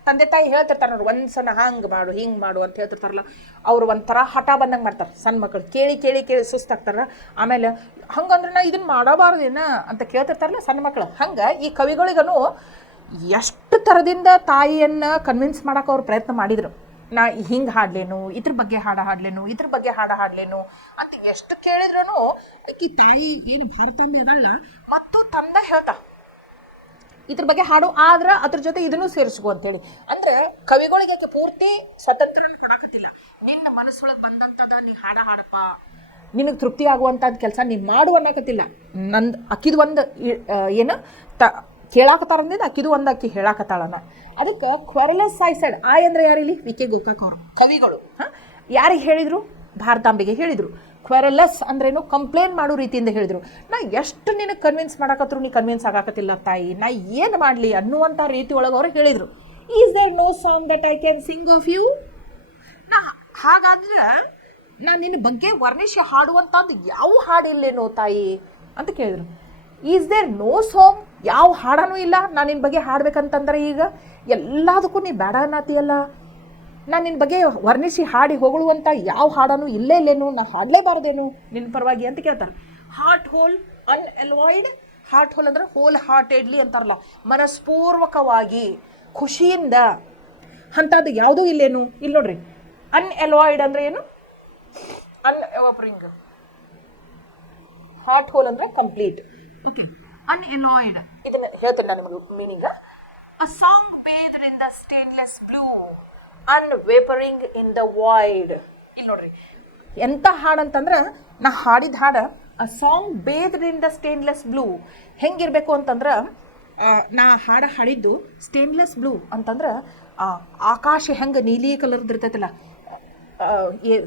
ತಂದೆ ತಾಯಿ ಹೇಳ್ತಿರ್ತಾರೆ ನೋಡು, ಒಂದ್ಸಲ ಹಂಗೆ ಮಾಡು ಹಿಂಗೆ ಮಾಡು ಅಂತ ಹೇಳ್ತಿರ್ತಾರಲ್ಲ, ಅವ್ರು ಒಂಥರ ಹಠ ಬಂದಂಗೆ ಮಾಡ್ತಾರೆ. ಸಣ್ಣ ಮಕ್ಕಳು ಕೇಳಿ ಸುಸ್ತಾಗ್ತಾರ. ಆಮೇಲೆ ಹಂಗಂದ್ರೆ ನಾ ಇದನ್ನ ಮಾಡಬಾರ್ದೇನ ಅಂತ ಕೇಳ್ತಿರ್ತಾರಲ್ಲ ಸಣ್ಣ ಮಕ್ಕಳು. ಹಂಗೆ ಈ ಕವಿಗಳಿಗನು ಎಷ್ಟು ಥರದಿಂದ ತಾಯಿಯನ್ನು ಕನ್ವಿನ್ಸ್ ಮಾಡೋಕೆ ಅವ್ರು ಪ್ರಯತ್ನ ಮಾಡಿದರು. ನಾ ಹಿಂಗೆ ಹಾಡ್ಲೇನು, ಇದ್ರ ಬಗ್ಗೆ ಹಾಡ್ಲೇನು ಅಂತ ಎಷ್ಟು ಕೇಳಿದ್ರೂ ಈ ತಾಯಿ ಏನು ಭಾರತಾಂಬೆ ಅದಲ್ಲ ಮತ್ತು ತಂದ ಹೇಳ್ತಾ ಇದ್ರ ಬಗ್ಗೆ ಹಾಡು, ಆದ್ರೆ ಅದ್ರ ಜೊತೆ ಇದನ್ನು ಸೇರಿಸ್ಕೊ ಅಂತೇಳಿ. ಅಂದ್ರೆ ಕವಿಗಳಿಗೆ ಆಕೆ ಪೂರ್ತಿ ಸ್ವತಂತ್ರನ ಕೊಡಾಕತ್ತಿಲ್ಲ. ನಿನ್ನ ಮನಸ್ಸೊಳಗೆ ಬಂದಂಥದ ನೀ ಹಾಡಪ್ಪ, ನಿನಗೆ ತೃಪ್ತಿ ಆಗುವಂಥದ್ದು ಕೆಲಸ ನೀ ಮಾಡು ಅನ್ನಕತ್ತಿಲ್ಲ. ನಂದು ಅಕ್ಕಿದು ಒಂದು ಏನು ಕೇಳಾಕತ್ತಾರಂದಿದ್ದು ಅಕ್ಕಿದು ಒಂದು ಅಕ್ಕಿ ಹೇಳಾಕತ್ತಾಳನ. ಅದಕ್ಕೆ ಕ್ವೆರಲಸ್ ಐ ಸೆಡ್. ಆಯ್ ಅಂದ್ರೆ ಯಾರಿಲ್ಲಿ, ವಿ ಕೆ ಗೋಕಾಕ್ ಅವರು ಕವಿಗಳು. ಯಾರಿಗೆ ಹೇಳಿದರು, ಭಾರತಾಂಬೆಗೆ ಹೇಳಿದರು. ಕ್ವೆರಲಸ್ ಅಂದ್ರೇನು, ಕಂಪ್ಲೇಂಟ್ ಮಾಡೋ ರೀತಿಯಿಂದ ಹೇಳಿದರು. ನಾ ಎಷ್ಟು ನಿನಗೆ ಕನ್ವಿನ್ಸ್ ಮಾಡಾಕತ್ರು, ನೀ ಕನ್ವಿನ್ಸ್ ಆಗಾಕತ್ತಿಲ್ಲ ತಾಯಿ, ನಾ ಏನು ಮಾಡಲಿ ಅನ್ನುವಂಥ ರೀತಿ ಒಳಗೆ ಅವರು ಹೇಳಿದರು. Is there no song that I can sing of you. ನಾ ಹಾಗಾದ್ರೆ ನಾನು ನಿನ್ನ ಬಗ್ಗೆ ವರ್ಣಿಸಿ ಹಾಡುವಂಥದ್ದು ಯಾವ ಹಾಡಿಲ್ಲೇನೋ ತಾಯಿ ಅಂತ ಕೇಳಿದರು. ಈಸ್ ದೇರ್ ನೋ ಸಾಂಗ್, ಯಾವ ಹಾಡನೂ ಇಲ್ಲ ನಾನು ನಿನ್ನ ಬಗ್ಗೆ ಹಾಡ್ಬೇಕಂತಂದ್ರೆ ಈಗ ಎಲ್ಲದಕ್ಕೂ ನೀ ಬೇಡ ಅನ್ನತೀಯಲ್ಲ, ನಾನು ನಿನ್ನ ಬಗ್ಗೆ ವರ್ಣಿಸಿ ಹಾಡಿ ಹೊಗಳುವಂಥ ಯಾವ ಹಾಡನೂ ಇಲ್ಲೇನು, ನಾವು ಹಾಡಲೇಬಾರ್ದೇನು ನಿನ್ನ ಪರವಾಗಿ ಅಂತ ಕೇಳ್ತಾರೆ. Heart whole unalloyed. Heart whole ಅಂದ್ರೆ ಹೋಲ್ ಹಾರ್ಟೆಡ್ಲಿ ಅಂತಾರಲ್ಲ, ಮನಸ್ಪೂರ್ವಕವಾಗಿ ಖುಷಿಯಿಂದ ಅಂಥದ್ದು ಯಾವುದೂ ಇಲ್ಲೇನು. ಇಲ್ಲಿ ನೋಡ್ರಿ, ಅನ್ಎಲಾಯ್ಡ್ ಅಂದ್ರೆ ಏನು, ಅನ್ಎವಾಪರಿಂಗ್. ಹಾರ್ಟ್ ಹೋಲ್ ಅಂದ್ರೆ ಕಂಪ್ಲೀಟ್. ಓಕೆ, ಅನ್ಎಲಾಯ್ಡ್ ಇದನ್ನ ಹೇಳ್ತೇನೆ ನಾನು ನಿಮಗೆ meaning. A song based in the stainless blue, unvapouring in the void. ಇಲ್ಲಿ ನೋಡ್ರಿ ಎಂಥ ಹಾಡು ಅಂತಂದ್ರೆ, ನಾ ಹಾಡಿದ ಹಾಡು a song based in the stainless blue. ಹೆಂಗಿರ್ಬೇಕು ಅಂತಂದ್ರೆ, ನಾ ಹಾಡಿದ್ದು ಸ್ಟೇನ್ಲೆಸ್ ಬ್ಲೂ ಅಂತಂದ್ರೆ ಆಕಾಶ ಹೆಂಗೆ ನೀಲಿ ಕಲರ್ದು ಇರ್ತೈತಲ್ಲ,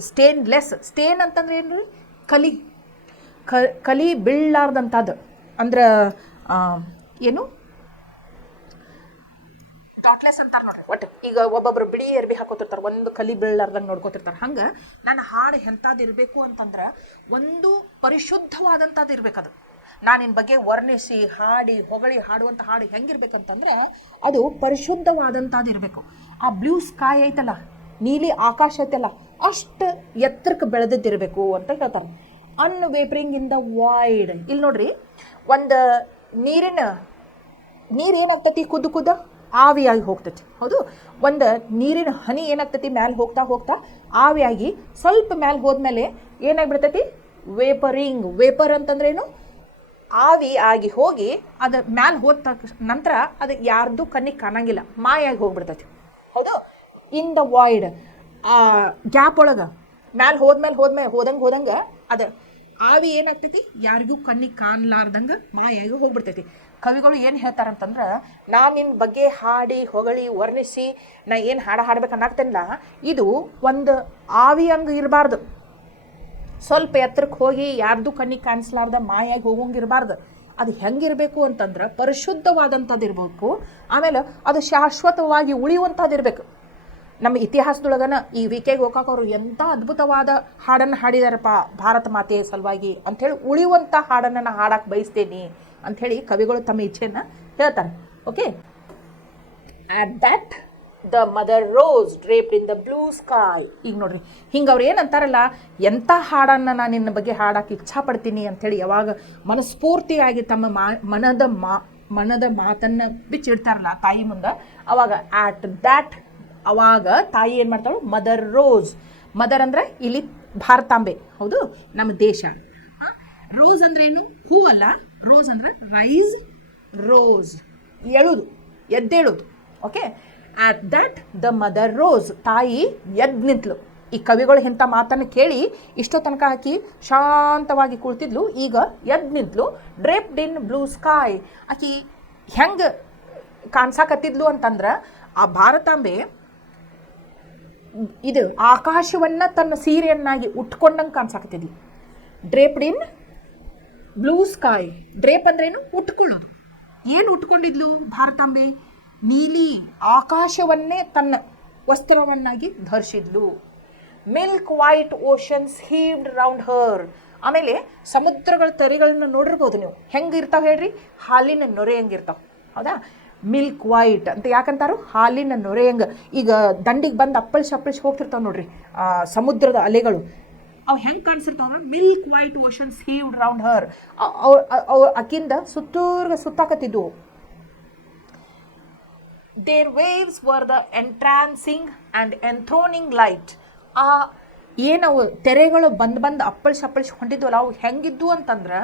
ಸ್ಟೇನ್ಲೆಸ್. ಸ್ಟೇನ್ ಅಂತಂದ್ರೆ ಏನು, ಕಲಿ ಬೀಳಲಾರ್ದಂಥದ್ದು. ಅಂದ್ರೆ ಏನು, ಡಾಟ್ಲೆಸ್ ಅಂತಾರೆ ನೋಡ್ರಿ. ಒಟ್ಟು ಈಗ ಒಬ್ಬೊಬ್ರು ಬಿಳಿ ಅರ್ಬಿ ಹಾಕೋತಿರ್ತಾರೆ, ಒಂದು ಕಲಿ ಬೀಳಾರ್ದಂಗೆ ನೋಡ್ಕೋತಿರ್ತಾರೆ. ಹಂಗೆ ನನ್ನ ಹಾಡು ಎಂಥದ್ದು ಇರಬೇಕು ಅಂತಂದ್ರೆ ಒಂದು ಪರಿಶುದ್ಧವಾದಂಥದ್ದು ಇರ್ಬೇಕದು. ನಾನು ನಿನ್ನ ಬಗ್ಗೆ ವರ್ಣಿಸಿ ಹಾಡಿ ಹೊಗಳಿ ಹಾಡುವಂಥ ಹಾಡು ಹೆಂಗಿರ್ಬೇಕಂತಂದ್ರೆ ಅದು ಪರಿಶುದ್ಧವಾದಂಥದ್ದು ಇರಬೇಕು. ಆ ಬ್ಲೂ ಸ್ಕೈ ಐತಲ್ಲ, ನೀಲಿ ಆಕಾಶ ಐತಲ್ಲ, ಅಷ್ಟು ಎತ್ತರಕ್ಕೆ ಬೆಳೆದಿದ್ದಿರಬೇಕು ಅಂತ ಹೇಳ್ತಾರೆ. ಅನ್ವೇಪರಿಂಗ್ ಇನ್ ದ ವಾಯ್ಡ್. ಇಲ್ಲಿ ನೋಡ್ರಿ, ಒಂದು ನೀರು ಏನಾಗ್ತೈತಿ, ಕುದ್ದು ಆವಿಯಾಗಿ ಹೋಗ್ತೈತಿ. ಹೌದು, ಒಂದು ನೀರಿನ ಹನಿ ಏನಾಗ್ತೈತಿ, ಮ್ಯಾಲೆ ಹೋಗ್ತಾ ಹೋಗ್ತಾ ಆವಿಯಾಗಿ ಸ್ವಲ್ಪ ಮ್ಯಾಲೆ ಹೋದ್ಮೇಲೆ ಏನಾಗ್ಬಿಡ್ತೈತಿ, ವೇಪರ್ ಅಂತಂದ್ರೇನು, ಆವಿ ಆಗಿ ಹೋಗಿ ಅದು ಮ್ಯಾಲೆ ಹೋದ ನಂತರ ಅದು ಯಾರ್ದು ಕಣ್ಣಿಗೆ ಕಾಣಂಗಿಲ್ಲ, ಮಾಯಾಗಿ ಹೋಗ್ಬಿಡ್ತೈತಿ. ಹೌದು, ಇನ್ ದ ವಾಯ್ಡ್, ಆ ಗ್ಯಾಪ್ ಒಳಗೆ ಮ್ಯಾಲೆ ಹೋದಂಗೆ ಅದು ಆವಿ ಏನಾಗ್ತೈತಿ, ಯಾರಿಗೂ ಕಣ್ಣಿಗೆ ಕಾಣಲಾರ್ದಂಗೆ ಮಾಯಾಗಿ ಹೋಗ್ಬಿಡ್ತೈತಿ. ಕವಿಗಳು ಏನು ಹೇಳ್ತಾರಂತಂದ್ರೆ, ನಾನು ನಿನ್ನ ಬಗ್ಗೆ ಹಾಡಿ ಹೊಗಳಿ ವರ್ಣಿಸಿ ನಾ ಏನು ಹಾಡ್ಬೇಕು ಅನ್ನಕ್ತಿಲ್ಲ, ಇದು ಒಂದು ಆವಿ ಹಂಗೆ ಇರಬಾರ್ದು, ಸ್ವಲ್ಪ ಎತ್ತರಕ್ಕೆ ಹೋಗಿ ಯಾರ್ದು ಕಣ್ಣಿಗೆ ಕಾಣಿಸ್ಲಾರ್ದ ಮಾಯಾಗಿ ಹೋಗಂಗಿರಬಾರ್ದು. ಅದು ಹೆಂಗಿರಬೇಕು ಅಂತಂದ್ರೆ ಪರಿಶುದ್ಧವಾದಂಥದ್ದು ಇರಬೇಕು. ಆಮೇಲೆ ಅದು ಶಾಶ್ವತವಾಗಿ ಉಳಿಯುವಂಥದ್ದು ಇರಬೇಕು. ನಮ್ಮ ಇತಿಹಾಸದೊಳಗನ ಈ ವಿ ಕೆ ಗೋಕಾಕ್ ಅವರು ಎಂಥ ಅದ್ಭುತವಾದ ಹಾಡನ್ನು ಹಾಡಿದಾರಪ್ಪ ಭಾರತ ಮಾತೆಯ ಸಲುವಾಗಿ ಅಂಥೇಳಿ, ಉಳಿಯುವಂಥ ಹಾಡನ್ನು ನಾನು ಹಾಡಕ್ಕೆ ಬಯಸ್ತೇನೆ ಅಂಥೇಳಿ ಕವಿಗಳು ತಮ್ಮ ಇಚ್ಛೆಯನ್ನು ಹೇಳ್ತಾರೆ. Okay, at that the mother rose draped in the blue sky. ಈಗ ನೋಡ್ರಿ, ಹಿಂಗೆ ಅವ್ರು ಏನಂತಾರಲ್ಲ, ಎಂಥ ಹಾಡನ್ನು ನಾನು ನಿನ್ನ ಬಗ್ಗೆ ಹಾಡಕ್ಕೆ ಇಚ್ಛಾಪಡ್ತೀನಿ ಅಂಥೇಳಿ ಯಾವಾಗ ಮನಸ್ಫೂರ್ತಿಯಾಗಿ ತಮ್ಮ ಮನದ ಮಾತನ್ನು ಬಿಚ್ಚಿಡ್ತಾರಲ್ಲ ತಾಯಿ ಮುಂದೆ, ಅವಾಗ ಆಟ್ ದ್ಯಾಟ್ ಅವಾಗ ತಾಯಿ ಏನು ಮಾಡ್ತಾಳು, ಮದರ್ ರೋಸ್. ಮದರ್ ಅಂದರೆ ಇಲ್ಲಿ ಭಾರತಾಂಬೆ, ಹೌದು, ನಮ್ಮ ದೇಶ. ರೋಸ್ ಅಂದ್ರೆ ಏನು, ಹೂವಲ್ಲ, ರೋಸ್ ಅಂದರೆ ರೋಸ್, ಎದ್ದೇಳುದು. Okay, at that the mother rose, ತಾಯಿ ಎದ್ದು ನಿಂತಲು. ಈ ಕವಿಗಳು ಇಂಥ ಮಾತನ್ನು ಕೇಳಿ ಇಷ್ಟೋ ತನಕ ಹಾಕಿ ಶಾಂತವಾಗಿ ಕುಳಿತಿದ್ಲು, ಈಗ ಎದ್ದು ನಿಂತಲು. ಡ್ರೇಪ್ಡ್ ಇನ್ ಬ್ಲೂ ಸ್ಕೈ. ಆಕಿ ಹೆಂಗೆ ಕಾಣ್ಸಾಕತ್ತಿದ್ಲು ಅಂತಂದ್ರೆ, ಆ ಭಾರತಾಂಬೆ ಇದು ಆಕಾಶವನ್ನು ತನ್ನ ಸೀರೆಯನ್ನಾಗಿ ಉಟ್ಕೊಂಡಂಗೆ ಕಾಣಿಸಾಕತ್ತಿದ್ಲು. ಡ್ರೇಪ್ಡ್ ಇನ್ ಬ್ಲೂ ಸ್ಕೈ. ಡ್ರೇಪ್ ಅಂದ್ರೇನು, ಉಟ್ಕೊಳ್ಳೋದು. ಏನು ಉಟ್ಕೊಂಡಿದ್ಲು ಭಾರತಾಂಬೆ, ನೀಲಿ ಆಕಾಶವನ್ನೇ ತನ್ನ ವಸ್ತ್ರವನ್ನಾಗಿ ಧರಿಸಿದ್ಲು. Milk white oceans heaved round ಹರ್. ಆಮೇಲೆ ಸಮುದ್ರಗಳ ತೆರೆಗಳನ್ನ ನೋಡಿರ್ಬೋದು ನೀವು, ಹೆಂಗಿರ್ತಾವೆ ಹೇಳ್ರಿ, ಹಾಲಿನ ನೊರೆ ಹೆಂಗಿರ್ತಾವೆ. ಹೌದಾ, ಮಿಲ್ಕ್ ವೈಟ್ ಅಂತ ಯಾಕಂತಾರು, ಹಾಲಿನ ನೊರೆ ಹೆಂಗೆ. ಈಗ ದಂಡಿಗೆ ಬಂದು ಅಪ್ಪಳಿಸಿ ಹೋಗ್ತಿರ್ತಾವೆ ನೋಡ್ರಿ ಸಮುದ್ರದ ಅಲೆಗಳು, ಅವು ಹೆಂಗೆ ಕಾಣಿಸಿರ್ತಾವ, milk white oceans heaved round her. ಅಕ್ಕಿಂದ ಸುತ್ತಾಕತ್ತಿದ್ವು. There waves were the entrancing and enthroning light. ಆ ಏನವು ತೆರೆಗಳು ಬಂದು ಅಪ್ಪಳಿಸಿ ಹೊಂಟಿದ್ವಲ್ಲ, ಅವು ಹೆಂಗಿದ್ವು ಅಂತಂದ್ರೆ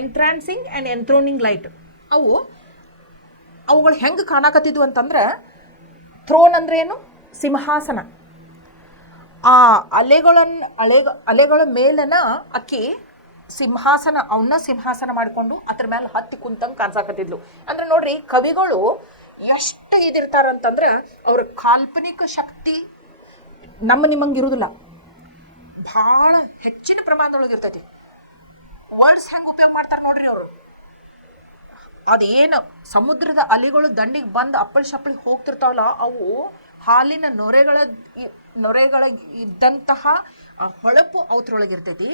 ಎಂಟ್ರಾನ್ಸಿಂಗ್ ಆ್ಯಂಡ್ ಎಂಥ್ರೋನಿಂಗ್ ಲೈಟ್. ಅವುಗಳು ಹೆಂಗೆ ಕಾಣಕತ್ತಿದ್ವು ಅಂತಂದ್ರೆ, ಥ್ರೋನ್ ಅಂದ್ರೆ ಏನು, ಸಿಂಹಾಸನ. ಆ ಅಲೆಗಳ ಮೇಲನ ಅಕ್ಕಿ ಅವನ್ನ ಸಿಂಹಾಸನ ಮಾಡಿಕೊಂಡು ಅದ್ರ ಮೇಲೆ ಹತ್ತಿ ಕುಂತಂಗೆ ಕಾಣಿಸಾಕತ್ತಿದ್ಲು. ಅಂದ್ರೆ ನೋಡ್ರಿ, ಕವಿಗಳು ಎಷ್ಟು ಇದಿರ್ತಾರಂತಂದ್ರೆ ಅವ್ರ ಕಾಲ್ಪನಿಕ ಶಕ್ತಿ ನಿಮ್ಮಂಗೆ ಇರುವುದಿಲ್ಲ, ಭಾಳ ಹೆಚ್ಚಿನ ಪ್ರಮಾಣದೊಳಗೆ ಇರ್ತೈತಿ. ವರ್ಡ್ಸ್ ಹೆಂಗೆ ಉಪಯೋಗ ಮಾಡ್ತಾರೆ ನೋಡ್ರಿ ಅವರು. ಅದೇನು ಸಮುದ್ರದ ಅಲೆಗಳು ದಂಡಿಗೆ ಬಂದು ಅಪ್ಪಳಿ ಹೋಗ್ತಿರ್ತಾವಲ್ಲ, ಅವು ಹಾಲಿನ ನೊರೆಗಳ ಇದ್ದಂತಹ ಹೊಳಪು ಅವತ್ರೊಳಗಿರ್ತೈತಿ.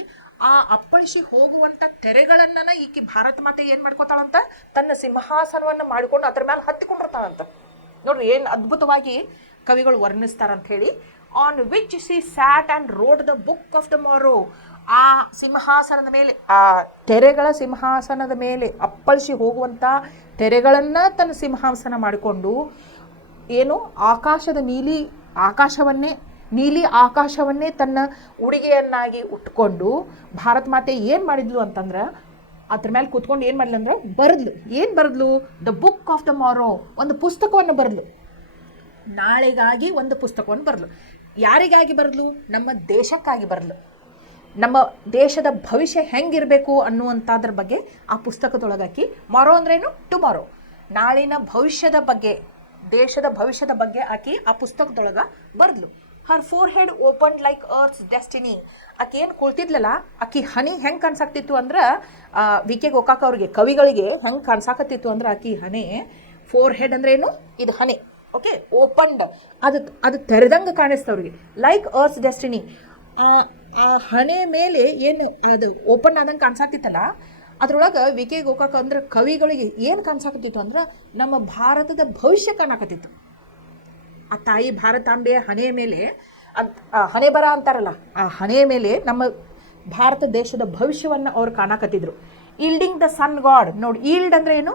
ಆ ಅಪ್ಪಳಿಸಿ ಹೋಗುವಂಥ ತೆರೆಗಳನ್ನ ಈಕಿ ಭಾರತ ಮಾತೆ ಏನು ಮಾಡ್ಕೋತಾಳಂತ, ತನ್ನ ಸಿಂಹಾಸನವನ್ನು ಮಾಡಿಕೊಂಡು ಅದ್ರ ಮೇಲೆ ಹತ್ತಿಕೊಂಡಿರ್ತಾಳಂತ. ನೋಡ್ರಿ ಏನು ಅದ್ಭುತವಾಗಿ ಕವಿಗಳು ವರ್ಣಿಸ್ತಾರಂತ ಹೇಳಿ. On which she sat and road the book of the ಮಾರೋ. ಆ ಸಿಂಹಾಸನದ ಮೇಲೆ, ಆ ತೆರೆಗಳ ಸಿಂಹಾಸನದ ಮೇಲೆ ಅಪ್ಪಳಿಸಿ ಹೋಗುವಂಥ ತೆರೆಗಳನ್ನು ತನ್ನ ಸಿಂಹಾಸನ ಮಾಡಿಕೊಂಡು ಏನು ನೀಲಿ ಆಕಾಶವನ್ನೇ ತನ್ನ ಉಡುಗೆಯನ್ನಾಗಿ ಉಟ್ಕೊಂಡು ಭಾರತ ಮಾತೆ ಏನು ಮಾಡಿದ್ಲು ಅಂತಂದ್ರೆ, ಅದ್ರ ಮೇಲೆ ಕೂತ್ಕೊಂಡು ಏನು ಮಾಡಿದ್ಲು ಅಂದ್ರೆ ಬರೆದ್ಲು. ದ ಬುಕ್ ಆಫ್ ದ ಮಾರೋ, ಒಂದು ಪುಸ್ತಕವನ್ನು ಬರೆದ್ಲು. ನಾಳೆಗಾಗಿ ಒಂದು ಪುಸ್ತಕವನ್ನು ಬರೆದ್ಲು. ಯಾರಿಗಾಗಿ ಬರೆದ್ಲು, ನಮ್ಮ ದೇಶಕ್ಕಾಗಿ ಬರೆದ್ಲು. ನಮ್ಮ ದೇಶದ ಭವಿಷ್ಯ ಹೆಂಗಿರಬೇಕು ಅನ್ನುವಂಥದ್ರ ಬಗ್ಗೆ ಆ ಪುಸ್ತಕದೊಳಗಾಕಿ, ಮಾರೋ ಅಂದ್ರೇನು, ಟುಮಾರೋ, ನಾಳಿನ ಭವಿಷ್ಯದ ಬಗ್ಗೆ, ದೇಶದ ಭವಿಷ್ಯದ ಬಗ್ಗೆ ಆಕಿ ಆ ಪುಸ್ತಕದೊಳಗೆ ಬರೆದ್ಲು. Her forehead open like earth's destiny. ಆಕೆ ಏನು ಕುಳ್ತಿದ್ಲಲ್ಲ, ಆಕಿ ಹನಿ ಹೆಂಗೆ ಕಾಣಿಸಾಕ್ತಿತ್ತು ಅಂದ್ರೆ, ವಿ ಕೆ ಗೋಕಾಕ್ ಅವ್ರಿಗೆ ಕವಿಗಳಿಗೆ ಹೆಂಗೆ ಕಾಣಿಸಾಕತ್ತಿತ್ತು ಅಂದ್ರೆ, ಆಕಿ ಹನಿ ಫೋರ್ ಹೆಡ್ ಅಂದ್ರೆ ಏನು, ಇದು ಹನಿ, ಓಕೆ, ಓಪನ್ಡ್, ಅದು ತೆರೆದಂಗೆ ಕಾಣಿಸ್ತವ್ರಿಗೆ. ಲೈಕ್ ಅರ್ಸ್ ಡೆಸ್ಟಿನಿ, ಆ ಹಣೆ ಮೇಲೆ ಏನು ಅದು ಓಪನ್ ಆದಂಗೆ ಕಾಣಿಸಾತಿತ್ತಲ್ಲ, ಅದ್ರೊಳಗೆ ವಿ ಕೆ ಗೋಕಾಕ್ ಅಂದ್ರೆ ಕವಿಗಳಿಗೆ ಏನು ಕಾಣಿಸಾಕತ್ತಿತ್ತು ಅಂದ್ರೆ ನಮ್ಮ ಭಾರತದ ಭವಿಷ್ಯ ಕಾಣಕತ್ತಿತ್ತು. ಆ ತಾಯಿ ಭಾರತಾಂಬೆಯ ಹಣೆಯ ಮೇಲೆ, ಹಣೆ ಬರ ಅಂತಾರಲ್ಲ, ಆ ಹಣೆಯ ಮೇಲೆ ನಮ್ಮ ಭಾರತ ದೇಶದ ಭವಿಷ್ಯವನ್ನು ಅವ್ರು ಕಾಣಕತ್ತಿದ್ರು. ಈಲ್ಡಿಂಗ್ ದ ಸನ್ ಗಾಡ್, ನೋಡಿ ಈಲ್ಡ್ ಅಂದರೆ ಏನು,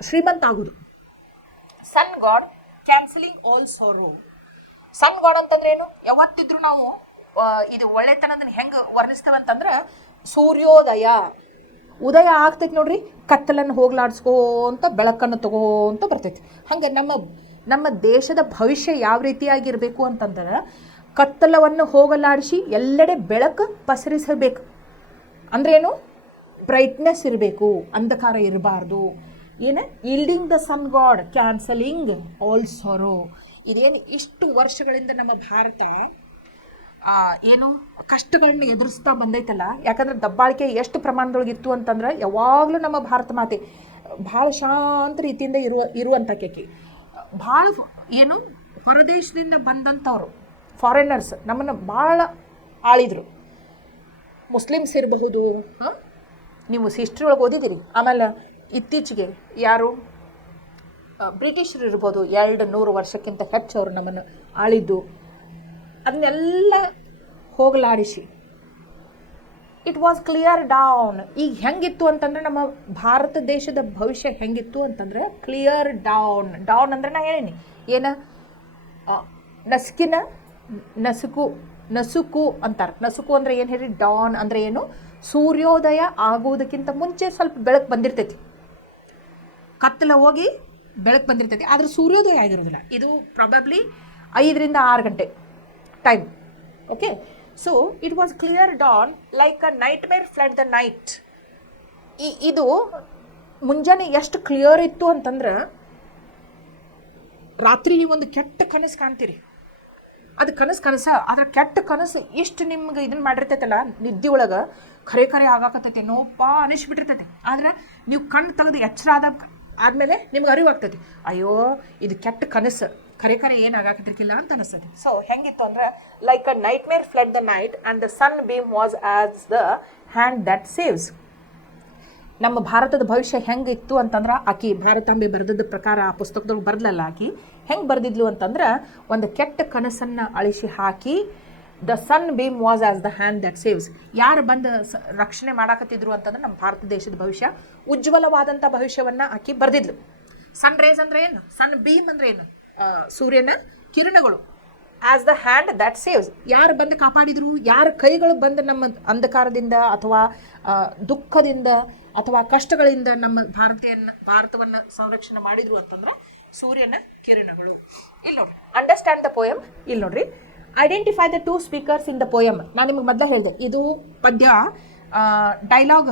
ಶ್ರೀಮಂತ ಆಗೋದು. ಸನ್ ಗಾಡ್ ಕ್ಯಾನ್ಸಲಿಂಗ್ ಆಲ್ ಸಾರೋ. ಸನ್ ಗಾಡ್ ಅಂತಂದ್ರೆ ಏನು, ಯಾವತ್ತಿದ್ರು ನಾವು ಇದು ಒಳ್ಳೆತನದನ್ನ ಹೆಂಗೆ ವರ್ಣಿಸ್ತೇವೆ ಅಂತಂದ್ರೆ, ಸೂರ್ಯೋದಯ ಉದಯ ಆಗ್ತೈತಿ ನೋಡ್ರಿ, ಕತ್ತಲನ್ನು ಹೋಗ್ಲಾಡಿಸ್ಕೋಂತ ಬೆಳಕನ್ನು ತಗೋಂತ ಬರ್ತೈತಿ. ಹಂಗೆ ನಮ್ಮ ದೇಶದ ಭವಿಷ್ಯ ಯಾವ ರೀತಿಯಾಗಿರಬೇಕು ಅಂತಂದ್ರೆ, ಕತ್ತಲವನ್ನು ಹೋಗಲಾಡಿಸಿ ಎಲ್ಲೆಡೆ ಬೆಳಕು ಪಸರಿಸಬೇಕು. ಅಂದ್ರೇನು, ಬ್ರೈಟ್ನೆಸ್ ಇರಬೇಕು, ಅಂಧಕಾರ ಇರಬಾರ್ದು. ಏನು, yielding the sun god cancelling all sorrow. ಇದೇನು ಇಷ್ಟು ವರ್ಷಗಳಿಂದ ನಮ್ಮ ಭಾರತ ಏನು ಕಷ್ಟಗಳನ್ನ ಎದುರಿಸ್ತಾ ಬಂದೈತಲ್ಲ, ಯಾಕಂದ್ರೆ ದಬ್ಬಾಳಿಕೆ ಎಷ್ಟು ಪ್ರಮಾಣದೊಳಗಿತ್ತು ಅಂತಂದ್ರೆ, ಯಾವಾಗಲೂ ನಮ್ಮ ಭಾರತ ಮಾತೆ ಭಾಳ ಶಾಂತ ರೀತಿಯಿಂದ ಇರುವಂಥ ಕೇಕಿ. ಭಾಳ ಏನು ಹೊರದೇಶದಿಂದ ಬಂದಂಥವ್ರು ಫಾರಿನರ್ಸ್ ನಮ್ಮನ್ನು ಭಾಳ ಆಳಿದರು. ಮುಸ್ಲಿಮ್ಸ್ ಇರಬಹುದು, ನೀವು ಹಿಸ್ಟ್ರಿ ಒಳಗೆ ಓದಿದ್ದೀರಿ. ಆಮೇಲೆ ಇತ್ತೀಚೆಗೆ ಯಾರು ಬ್ರಿಟಿಷರು ಇರ್ಬೋದು, 200 ವರ್ಷಕ್ಕಿಂತ ಹೆಚ್ಚು ಅವರು ನಮ್ಮನ್ನು ಆಳಿದ್ದು. ಅದನ್ನೆಲ್ಲ ಹೋಗಲಾಡಿಸಿ ಇಟ್ ವಾಸ್ ಕ್ಲಿಯರ್ ಡೌನ್. ಈಗ ಹೆಂಗಿತ್ತು ಅಂತಂದ್ರೆ, ನಮ್ಮ ಭಾರತ ದೇಶದ ಭವಿಷ್ಯ ಹೆಂಗಿತ್ತು ಅಂತಂದ್ರೆ ಕ್ಲಿಯರ್ ಡೌನ್. ಡೌನ್ ಅಂದ್ರೆ ನಾ ಹೇಳೀನಿ ಏನ, ನಸುಕು ಅಂತಾರೆ. ನಸುಕು ಅಂದ್ರೆ ಏನು ಹೇಳಿ, ಡಾನ್ ಅಂದ್ರೆ ಏನು, ಸೂರ್ಯೋದಯ ಆಗೋದಕ್ಕಿಂತ ಮುಂಚೆ ಸ್ವಲ್ಪ ಬೆಳಕು ಬಂದಿರ್ತೈತಿ. ಕತ್ತಲ ಹೋಗಿ ಬೆಳಕು ಬಂದಿರ್ತೈತಿ, ಆದ್ರೆ ಸೂರ್ಯೋದಯ ಆಗಿರೋದಿಲ್ಲ. ಇದು ಪ್ರಾಬಬ್ಲಿ 5 ರಿಂದ 6 ಗಂಟೆ time. Okay, so it was clear Don like a nightmare flood the night. ಇದು ಮುಂಜಾನೆ ಎಷ್ಟು ಕ್ಲಿಯರ್ ಇತ್ತು ಅಂತಂದ್ರೆ, ರಾತ್ರಿ ಒಂದು ಕೆಟ್ಟ ಕನಸು ಕಾಣ್ತೀರಿ, ಅದು ಕನಸು ಅದ್ರ ಕೆಟ್ಟ ಕನಸು ಇಷ್ಟು ನಿಮ್ಗೆ ಇದನ್ನ ಮಾಡಿರ್ತೈತಲ್ಲ, ನಿದ್ದೆ ಒಳಗೆ ಖರೆ ಆಗಾಕತ್ತೈತಿ ನೋಪ್ಪ ಅನಿಸ್ಬಿಟ್ಟಿರ್ತೈತಿ. ಆದ್ರೆ ನೀವು ಕಣ್ಣು ತೆಗೆದು ಎಚ್ಚರ ಆದ್ಮೇಲೆ ನಿಮ್ಗೆ ಅರಿವಾಗ್ತೈತಿ, ಅಯ್ಯೋ ಇದು ಕೆಟ್ಟ ಕನಸು, ಖರೆ ಏನು ಆಗಾಕತ್ತಿರ್ಕಿಲ್ಲ ಅಂತ ಅನಿಸ್ತೈತಿ. ಸೊ ಹೆಂಗಿತ್ತು ಅಂದ್ರೆ, like a nightmare flood the night and the sunbeam was as the hand that saves. ನಮ್ಮ ಭಾರತದ ಭವಿಷ್ಯ ಹೆಂಗಿತ್ತು ಅಂತಂದ್ರೆ, ಆಕಿ ಭಾರತಾಂಬೆ ಬರೆದದ ಪ್ರಕಾರ ಆ ಪುಸ್ತಕದೊಳಗೆ ಬರೆದಲ್ಲ, ಆಕಿ ಹೆಂಗೆ ಬರೆದಿದ್ಲು ಅಂತಂದ್ರೆ, ಒಂದು ಕೆಟ್ಟ ಕನಸನ್ನು ಅಳಿಸಿ ಹಾಕಿ, the sunbeam was as the hand that saves. ಯಾರು ಬಂದು ರಕ್ಷಣೆ ಮಾಡಾಕತ್ತಿದ್ರು ಅಂತಂದ್ರೆ, ನಮ್ಮ ಭಾರತ ದೇಶದ ಭವಿಷ್ಯ ಉಜ್ವಲವಾದಂಥ ಭವಿಷ್ಯವನ್ನು ಆಕಿ ಬರೆದಿದ್ಲು. ಸನ್ ರೇಸ್ ಅಂದ್ರೆ ಏನು, ಸನ್ ಬೀಮ್ ಅಂದ್ರೆ ಏನು, ಸೂರ್ಯನ ಕಿರಣಗಳು. As the hand that saves, ಯಾರು ಬಂದು ಕಾಪಾಡಿದ್ರು, ಯಾರ ಕೈಗಳು ಬಂದು ನಮ್ಮ ಅಂಧಕಾರದಿಂದ ಅಥವಾ ದುಃಖದಿಂದ ಅಥವಾ ಕಷ್ಟಗಳಿಂದ ನಮ್ಮ ಭಾರತವನ್ನು ಸಂರಕ್ಷಣೆ ಮಾಡಿದ್ರು ಅಂತಂದ್ರೆ ಸೂರ್ಯನ ಕಿರಣಗಳು. ಇಲ್ಲಿ ನೋಡ್ರಿ, ಅಂಡರ್ಸ್ಟ್ಯಾಂಡ್ ದ ಪೋಯಮ್. ಇಲ್ಲಿ ನೋಡ್ರಿ, identify the 2 speakers in the poem. ನಾನು ನಿಮಗೆ ಮೊದಲೇ ಹೇಳಿದೆ, ಇದು ಪದ್ಯ ಡೈಲಾಗ್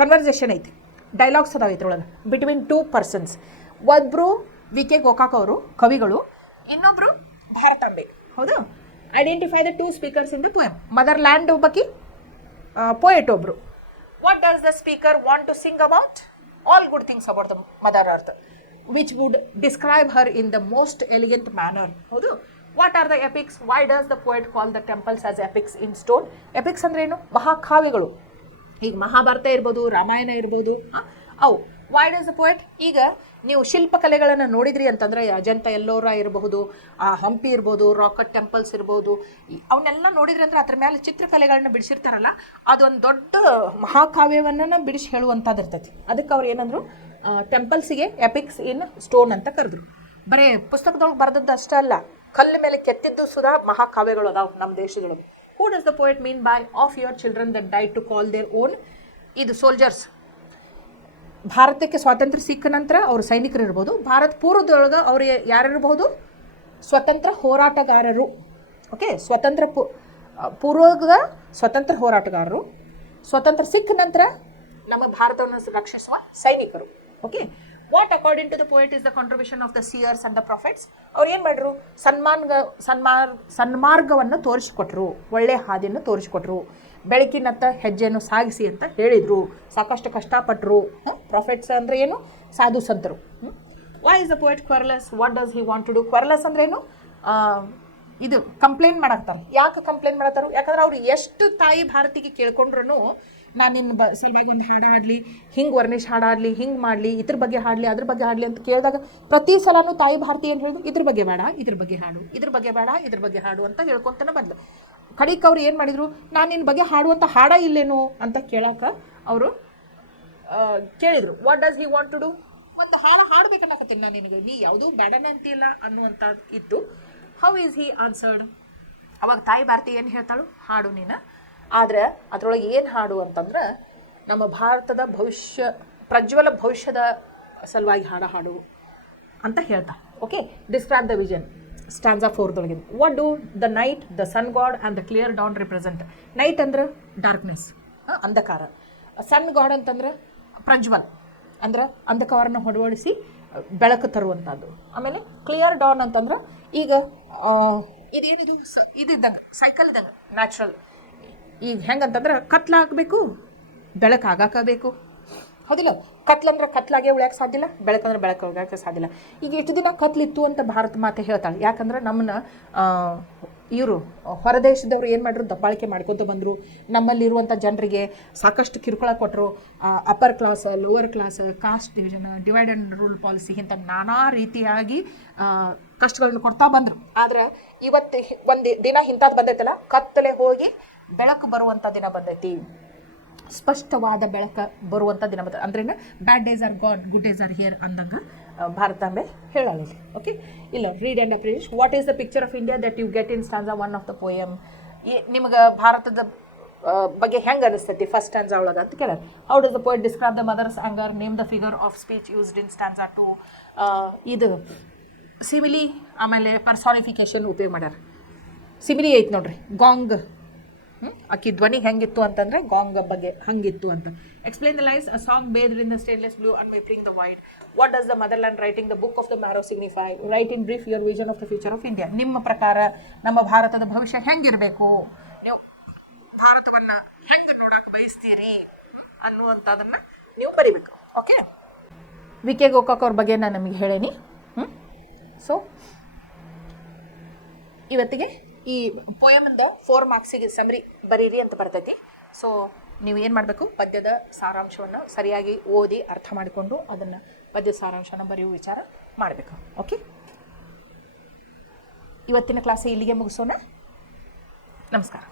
ಕನ್ವರ್ಸೇಷನ್ ಐತಿ, ಡೈಲಾಗ್ಸ್ ಅದಾವ ಇದ್ರೊಳಗೆ ಬಿಟ್ವೀನ್ 2 ಪರ್ಸನ್ಸ್. ಒಬ್ಬರು ವಿ ಕೆ ಗೋಕಾಕ್ ಅವರು ಕವಿಗಳು, ಇನ್ನೊಬ್ರು ಭಾರತಾಂಬೆ. ಹೌದು, identify the 2 speakers in the poem. Motherland ಒಬ್ಬಕಿ, ಪೋಯೆಟ್ ಒಬ್ರು. What does the speaker want to sing about? All good things about the mother earth, which would describe her in the most elegant manner. ಹೌದು. What are the epics? Why does the poet call the temples as epics in stone? Epics ಅಂದ್ರೆ ಏನು? ಮಹಾಕಾವ್ಯಗಳು. ಈಗ ಮಹಾಭಾರತ ಇರ್ಬೋದು, ರಾಮಾಯಣ ಇರ್ಬೋದು, ಅವು. Y does the poet? ಈಗ ನೀವು ಶಿಲ್ಪಕಲೆಗಳನ್ನು ನೋಡಿದ್ರಿ ಅಂತಂದರೆ, ಅಜಂತ ಎಲ್ಲೋರ ಇರಬಹುದು, ಹಂಪಿ ಇರ್ಬೋದು, ರಾಕಟ್ ಟೆಂಪಲ್ಸ್ ಇರ್ಬೋದು, ಅವನ್ನೆಲ್ಲ ನೋಡಿದ್ರಿ ಅಂದ್ರೆ ಅದ್ರ ಮೇಲೆ ಚಿತ್ರಕಲೆಗಳನ್ನ ಬಿಡಿಸಿರ್ತಾರಲ್ಲ, ಅದೊಂದು ದೊಡ್ಡ ಮಹಾಕಾವ್ಯವನ್ನು ಬಿಡಿಸಿ ಹೇಳುವಂಥದ್ದು ಇರ್ತೈತಿ. ಅದಕ್ಕೆ ಅವ್ರು ಏನಂದ್ರು, ಟೆಂಪಲ್ಸಿಗೆ ಎಪಿಕ್ಸ್ ಇನ್ ಸ್ಟೋನ್ ಅಂತ ಕರೆದ್ರು. ಬರೀ ಪುಸ್ತಕದೊಳಗೆ ಬರೆದದ್ದು ಅಷ್ಟೇ ಅಲ್ಲ, ಕಲ್ಲ ಮೇಲೆ ಕೆತ್ತಿದ್ದು ಸುಧಾ ಮಹಾಕಾವ್ಯಗಳು ಅದಾವ ನಮ್ಮ ದೇಶದೊಳಗೆ. Who does the poet mean by of your children that die to call their own? ಇದು ಸೋಲ್ಜರ್ಸ್. ಭಾರತಕ್ಕೆ ಸ್ವಾತಂತ್ರ್ಯ ಸಿಕ್ಕ ನಂತರ ಅವರು ಸೈನಿಕರು ಇರ್ಬೋದು, ಭಾರತ ಪೂರ್ವದೊಳಗೆ ಅವರು ಯಾರಿರಬಹುದು? ಸ್ವತಂತ್ರ ಹೋರಾಟಗಾರರು. ಓಕೆ, ಪೂರ್ವದ ಸ್ವತಂತ್ರ ಹೋರಾಟಗಾರರು, ಸ್ವತಂತ್ರ ಸಿಕ್ಕ ನಂತರ ನಮ್ಮ ಭಾರತವನ್ನು ರಕ್ಷಿಸುವ ಸೈನಿಕರು. Okay, what according to the poet is the contribution of the seers and the prophets? ಅವ್ರು ಏನು ಮಾಡಿದ್ರು? ಸನ್ಮಾರ್ಗವನ್ನು ತೋರಿಸ್ಕೊಟ್ರು, ಒಳ್ಳೆ ಹಾದಿಯನ್ನು ತೋರಿಸ್ಕೊಟ್ರು, ಬೆಳಕಿನತ್ತ ಹೆಜ್ಜೆಯನ್ನು ಸಾಗಿಸಿ ಅಂತ ಹೇಳಿದರು, ಸಾಕಷ್ಟು ಕಷ್ಟಪಟ್ಟರು. ಪ್ರಾಫಿಟ್ಸ್ ಅಂದರೆ ಏನು? ಸಾಧು ಸಂತರು. Why is the poet querulous, what does he want to do. Querulous ಅಂದ್ರೇನು, ಇದು ಕಂಪ್ಲೇಂಟ್ ಮಾಡಾಕ್ತಾರೆ. ಯಾಕೆ ಕಂಪ್ಲೇಂಟ್ ಮಾಡತ್ತಾರ? ಯಾಕಂದ್ರೆ ಅವ್ರು ಎಷ್ಟು ತಾಯಿ ಭಾರತಿಗೆ ಕೇಳ್ಕೊಂಡ್ರು ನಾನು ನಿನ್ನ ಸಲುವಾಗಿ ಒಂದು ಹಾಡು ಹಾಡಲಿ, ಹಿಂಗೆ ವರ್ಣಿಶ್ ಹಾಡಾಡಲಿ, ಹಿಂಗೆ ಮಾಡಲಿ, ಇದ್ರ ಬಗ್ಗೆ ಹಾಡಲಿ, ಅದ್ರ ಬಗ್ಗೆ ಹಾಡಲಿ ಅಂತ ಕೇಳಿದಾಗ ಪ್ರತಿ ಸಲನೂ ತಾಯಿ ಭಾರತಿ ಏನು ಹೇಳಿದ್ರು, ಇದ್ರ ಬಗ್ಗೆ ಬೇಡ, ಇದ್ರ ಬಗ್ಗೆ ಹಾಡು, ಇದ್ರ ಬಗ್ಗೆ ಬೇಡ, ಇದ್ರ ಬಗ್ಗೆ ಹಾಡು ಅಂತ ಹೇಳ್ಕೊತಾನೆ ಬಂದ್ಲು. ಕಡಿಕ್ ಅವ್ರು ಏನು ಮಾಡಿದರು, ನಾನು ನಿನ್ನ ಬಗ್ಗೆ ಹಾಡುವಂಥ ಹಾಡ ಇಲ್ಲೇನು ಅಂತ ಕೇಳಕ್ಕೆ ಅವರು ಕೇಳಿದರು. What does he want to do, ಒಂದು ಹಾಡು ಹಾಡ್ಬೇಕನ್ನಕತ್ತೀನಿ ನಾನು ನಿನಗೆ, ನೀ ಯಾವುದೂ ಬೇಡನೇ ಅಂತಿಲ್ಲ ಅನ್ನುವಂಥ ಇತ್ತು. How is he answered? ಅವಾಗ ತಾಯಿ ಭಾರತಿ ಏನು ಹೇಳ್ತಾಳು, ಹಾಡು ನೀನು. ಆದರೆ ಅದರೊಳಗೆ ಏನು ಹಾಡು ಅಂತಂದ್ರೆ, ನಮ್ಮ ಭಾರತದ ಭವಿಷ್ಯ, ಪ್ರಜ್ವಲ ಭವಿಷ್ಯದ ಸಲುವಾಗಿ ಹಾಡು ಅಂತ ಹೇಳ್ತಾರೆ. Okay, describe the vision, stanza 4 what do the night, the sun god and the clear dawn represent. Night ಅಂದ್ರೆ ಡಾರ್ಕ್ನೆಸ್, ಅಂಧಕಾರ. ಸನ್ ಗಾಡ್ ಅಂತಂದ್ರೆ ಪ್ರಜ್ವಲ್, ಅಂದ್ರೆ ಅಂಧಕಾರನ ಹೊಡವಡಿಸಿ ಬೆಳಕು ತರುವಂಥದ್ದು. ಆಮೇಲೆ ಕ್ಲಿಯರ್ ಡಾನ್ ಅಂತಂದ್ರೆ ಈಗ ಇದೇನಿದು ಇದ್ದಂಗೆ ಸೈಕಲ್ ಇದ್ದಂಗೆ ನ್ಯಾಚುರಲ್. ಈಗ ಹೆಂಗಂತಂದ್ರೆ ಕತ್ಲಾಗಬೇಕು, ಬೆಳಕು ಆಗಾಕಬೇಕು, ಹೌದಿಲ್ಲ? ಕತ್ಲಂದ್ರೆ ಕತ್ಲಾಗೆ ಉಳಿಯೋಕೆ ಸಾಧ್ಯ ಇಲ್ಲ, ಬೆಳಕಂದ್ರೆ ಬೆಳಕು ಉಳಿಯೋಕೆ ಸಾಧ್ಯ ಇಲ್ಲ. ಈಗ ಎಷ್ಟು ದಿನ ಕತ್ಲಿತ್ತು ಅಂತ ಭಾರತ ಮಾತೆ ಹೇಳ್ತಾಳೆ. ಯಾಕಂದ್ರೆ ನಮ್ಮನ್ನ ಇವರು ಹೊರದೇಶದವ್ರು ಏನು ಮಾಡಿದ್ರು, ದಬ್ಬಾಳಿಕೆ ಮಾಡ್ಕೊತ ಬಂದರು. ನಮ್ಮಲ್ಲಿರುವಂಥ ಜನರಿಗೆ ಸಾಕಷ್ಟು ಕಿರುಕುಳ ಕೊಟ್ಟರು. Upper class, lower class, cost division, divide and rule policy ಇಂಥ ನಾನಾ ರೀತಿಯಾಗಿ ಕಷ್ಟಗಳನ್ನ ಕೊಡ್ತಾ ಬಂದರು. ಆದ್ರೆ ಇವತ್ತು ಒಂದು ದಿನ ಇಂಥದ್ದು ಬಂದೈತಲ್ಲ, ಕತ್ತಲೆ ಹೋಗಿ ಬೆಳಕು ಬರುವಂಥ ದಿನ ಬಂದೈತಿ, ಸ್ಪಷ್ಟವಾದ ಬೆಳಕು ಬರುವಂಥ ದಿನ ಬಂದ. ಅಂದ್ರೇನು, bad days are gone, good days are here ಅಂದಂಗೆ ಭಾರತಾಂಬೆ ಹೇಳಲಿ. ಓಕೆ, ಇಲ್ಲ, read and appreciate. What is the picture of India that you get in stanza 1 of the poem. ನಿಮ್ಗೆ ಭಾರತದ ಬಗ್ಗೆ ಹೆಂಗೆ ಅನಿಸ್ತೈತಿ ಫಸ್ಟ್ ಸ್ಟಾನ್ಸಾ ಒಳಗೆ ಅಂತ ಕೇಳೋದು. How does the poet describe the mother's anger, name the figure of speech used in stanza 2. ಇದು simile ಆಮೇಲೆ ಪರ್ಸಾನಿಫಿಕೇಶನ್ ಉಪಯೋಗ ಮಾಡ್ಯಾರ. ಸಿಮಿಲಿ ಐತೆ ನೋಡ್ರಿ, ಗಾಂಗ್, ಆಕಿ ಧ್ವನಿ ಹೆಂಗಿತ್ತು ಅಂತಂದ್ರೆ ಗಾಂಗ್ ಬಗ್ಗೆ ಹಂಗಿತ್ತು ಅಂತ. Explain the lines, a song based in the stainless blue and mapling the white. What does the motherland writing the book of the marrow signify. Write in brief your vision of the future of India. ನಿಮ್ಮ ಪ್ರಕಾರ ನಮ್ಮ ಭಾರತದ ಭವಿಷ್ಯ ಹೆಂಗಿರಬೇಕು, ನೀವು ಭಾರತವನ್ನು ಹೆಂಗೆ ನೋಡಕ್ಕೆ ಬಯಸ್ತೀರಿ ಅನ್ನುವಂಥದ್ದನ್ನು ನೀವು ಬರಿಬೇಕು. ಓಕೆ, ವಿ ಕೆ ಗೋಕಾಕ್ ಅವ್ರ ಬಗ್ಗೆ ನಾನು ನಿಮಗೆ ಹೇಳೇನಿ. ಸೊ ಇವತ್ತಿಗೆ ಈ ಪೋಯಮಿಂದ 4 ಮಾರ್ಕ್ಸಿಗೆ ಸಮರಿ ಬರೀರಿ ಅಂತ ಬರ್ತೈತಿ. ಸೊ ನೀವು ಏನು ಮಾಡಬೇಕು, ಪದ್ಯದ ಸಾರಾಂಶವನ್ನು ಸರಿಯಾಗಿ ಓದಿ ಅರ್ಥ ಮಾಡಿಕೊಂಡು ಅದನ್ನು ಪದ್ಯದ ಸಾರಾಂಶನ ಬರೆಯುವ ವಿಚಾರ ಮಾಡಬೇಕು. ಓಕೆ, ಇವತ್ತಿನ ಕ್ಲಾಸ್ ಇಲ್ಲಿಗೆ ಮುಗಿಸೋಣ. ನಮಸ್ಕಾರ.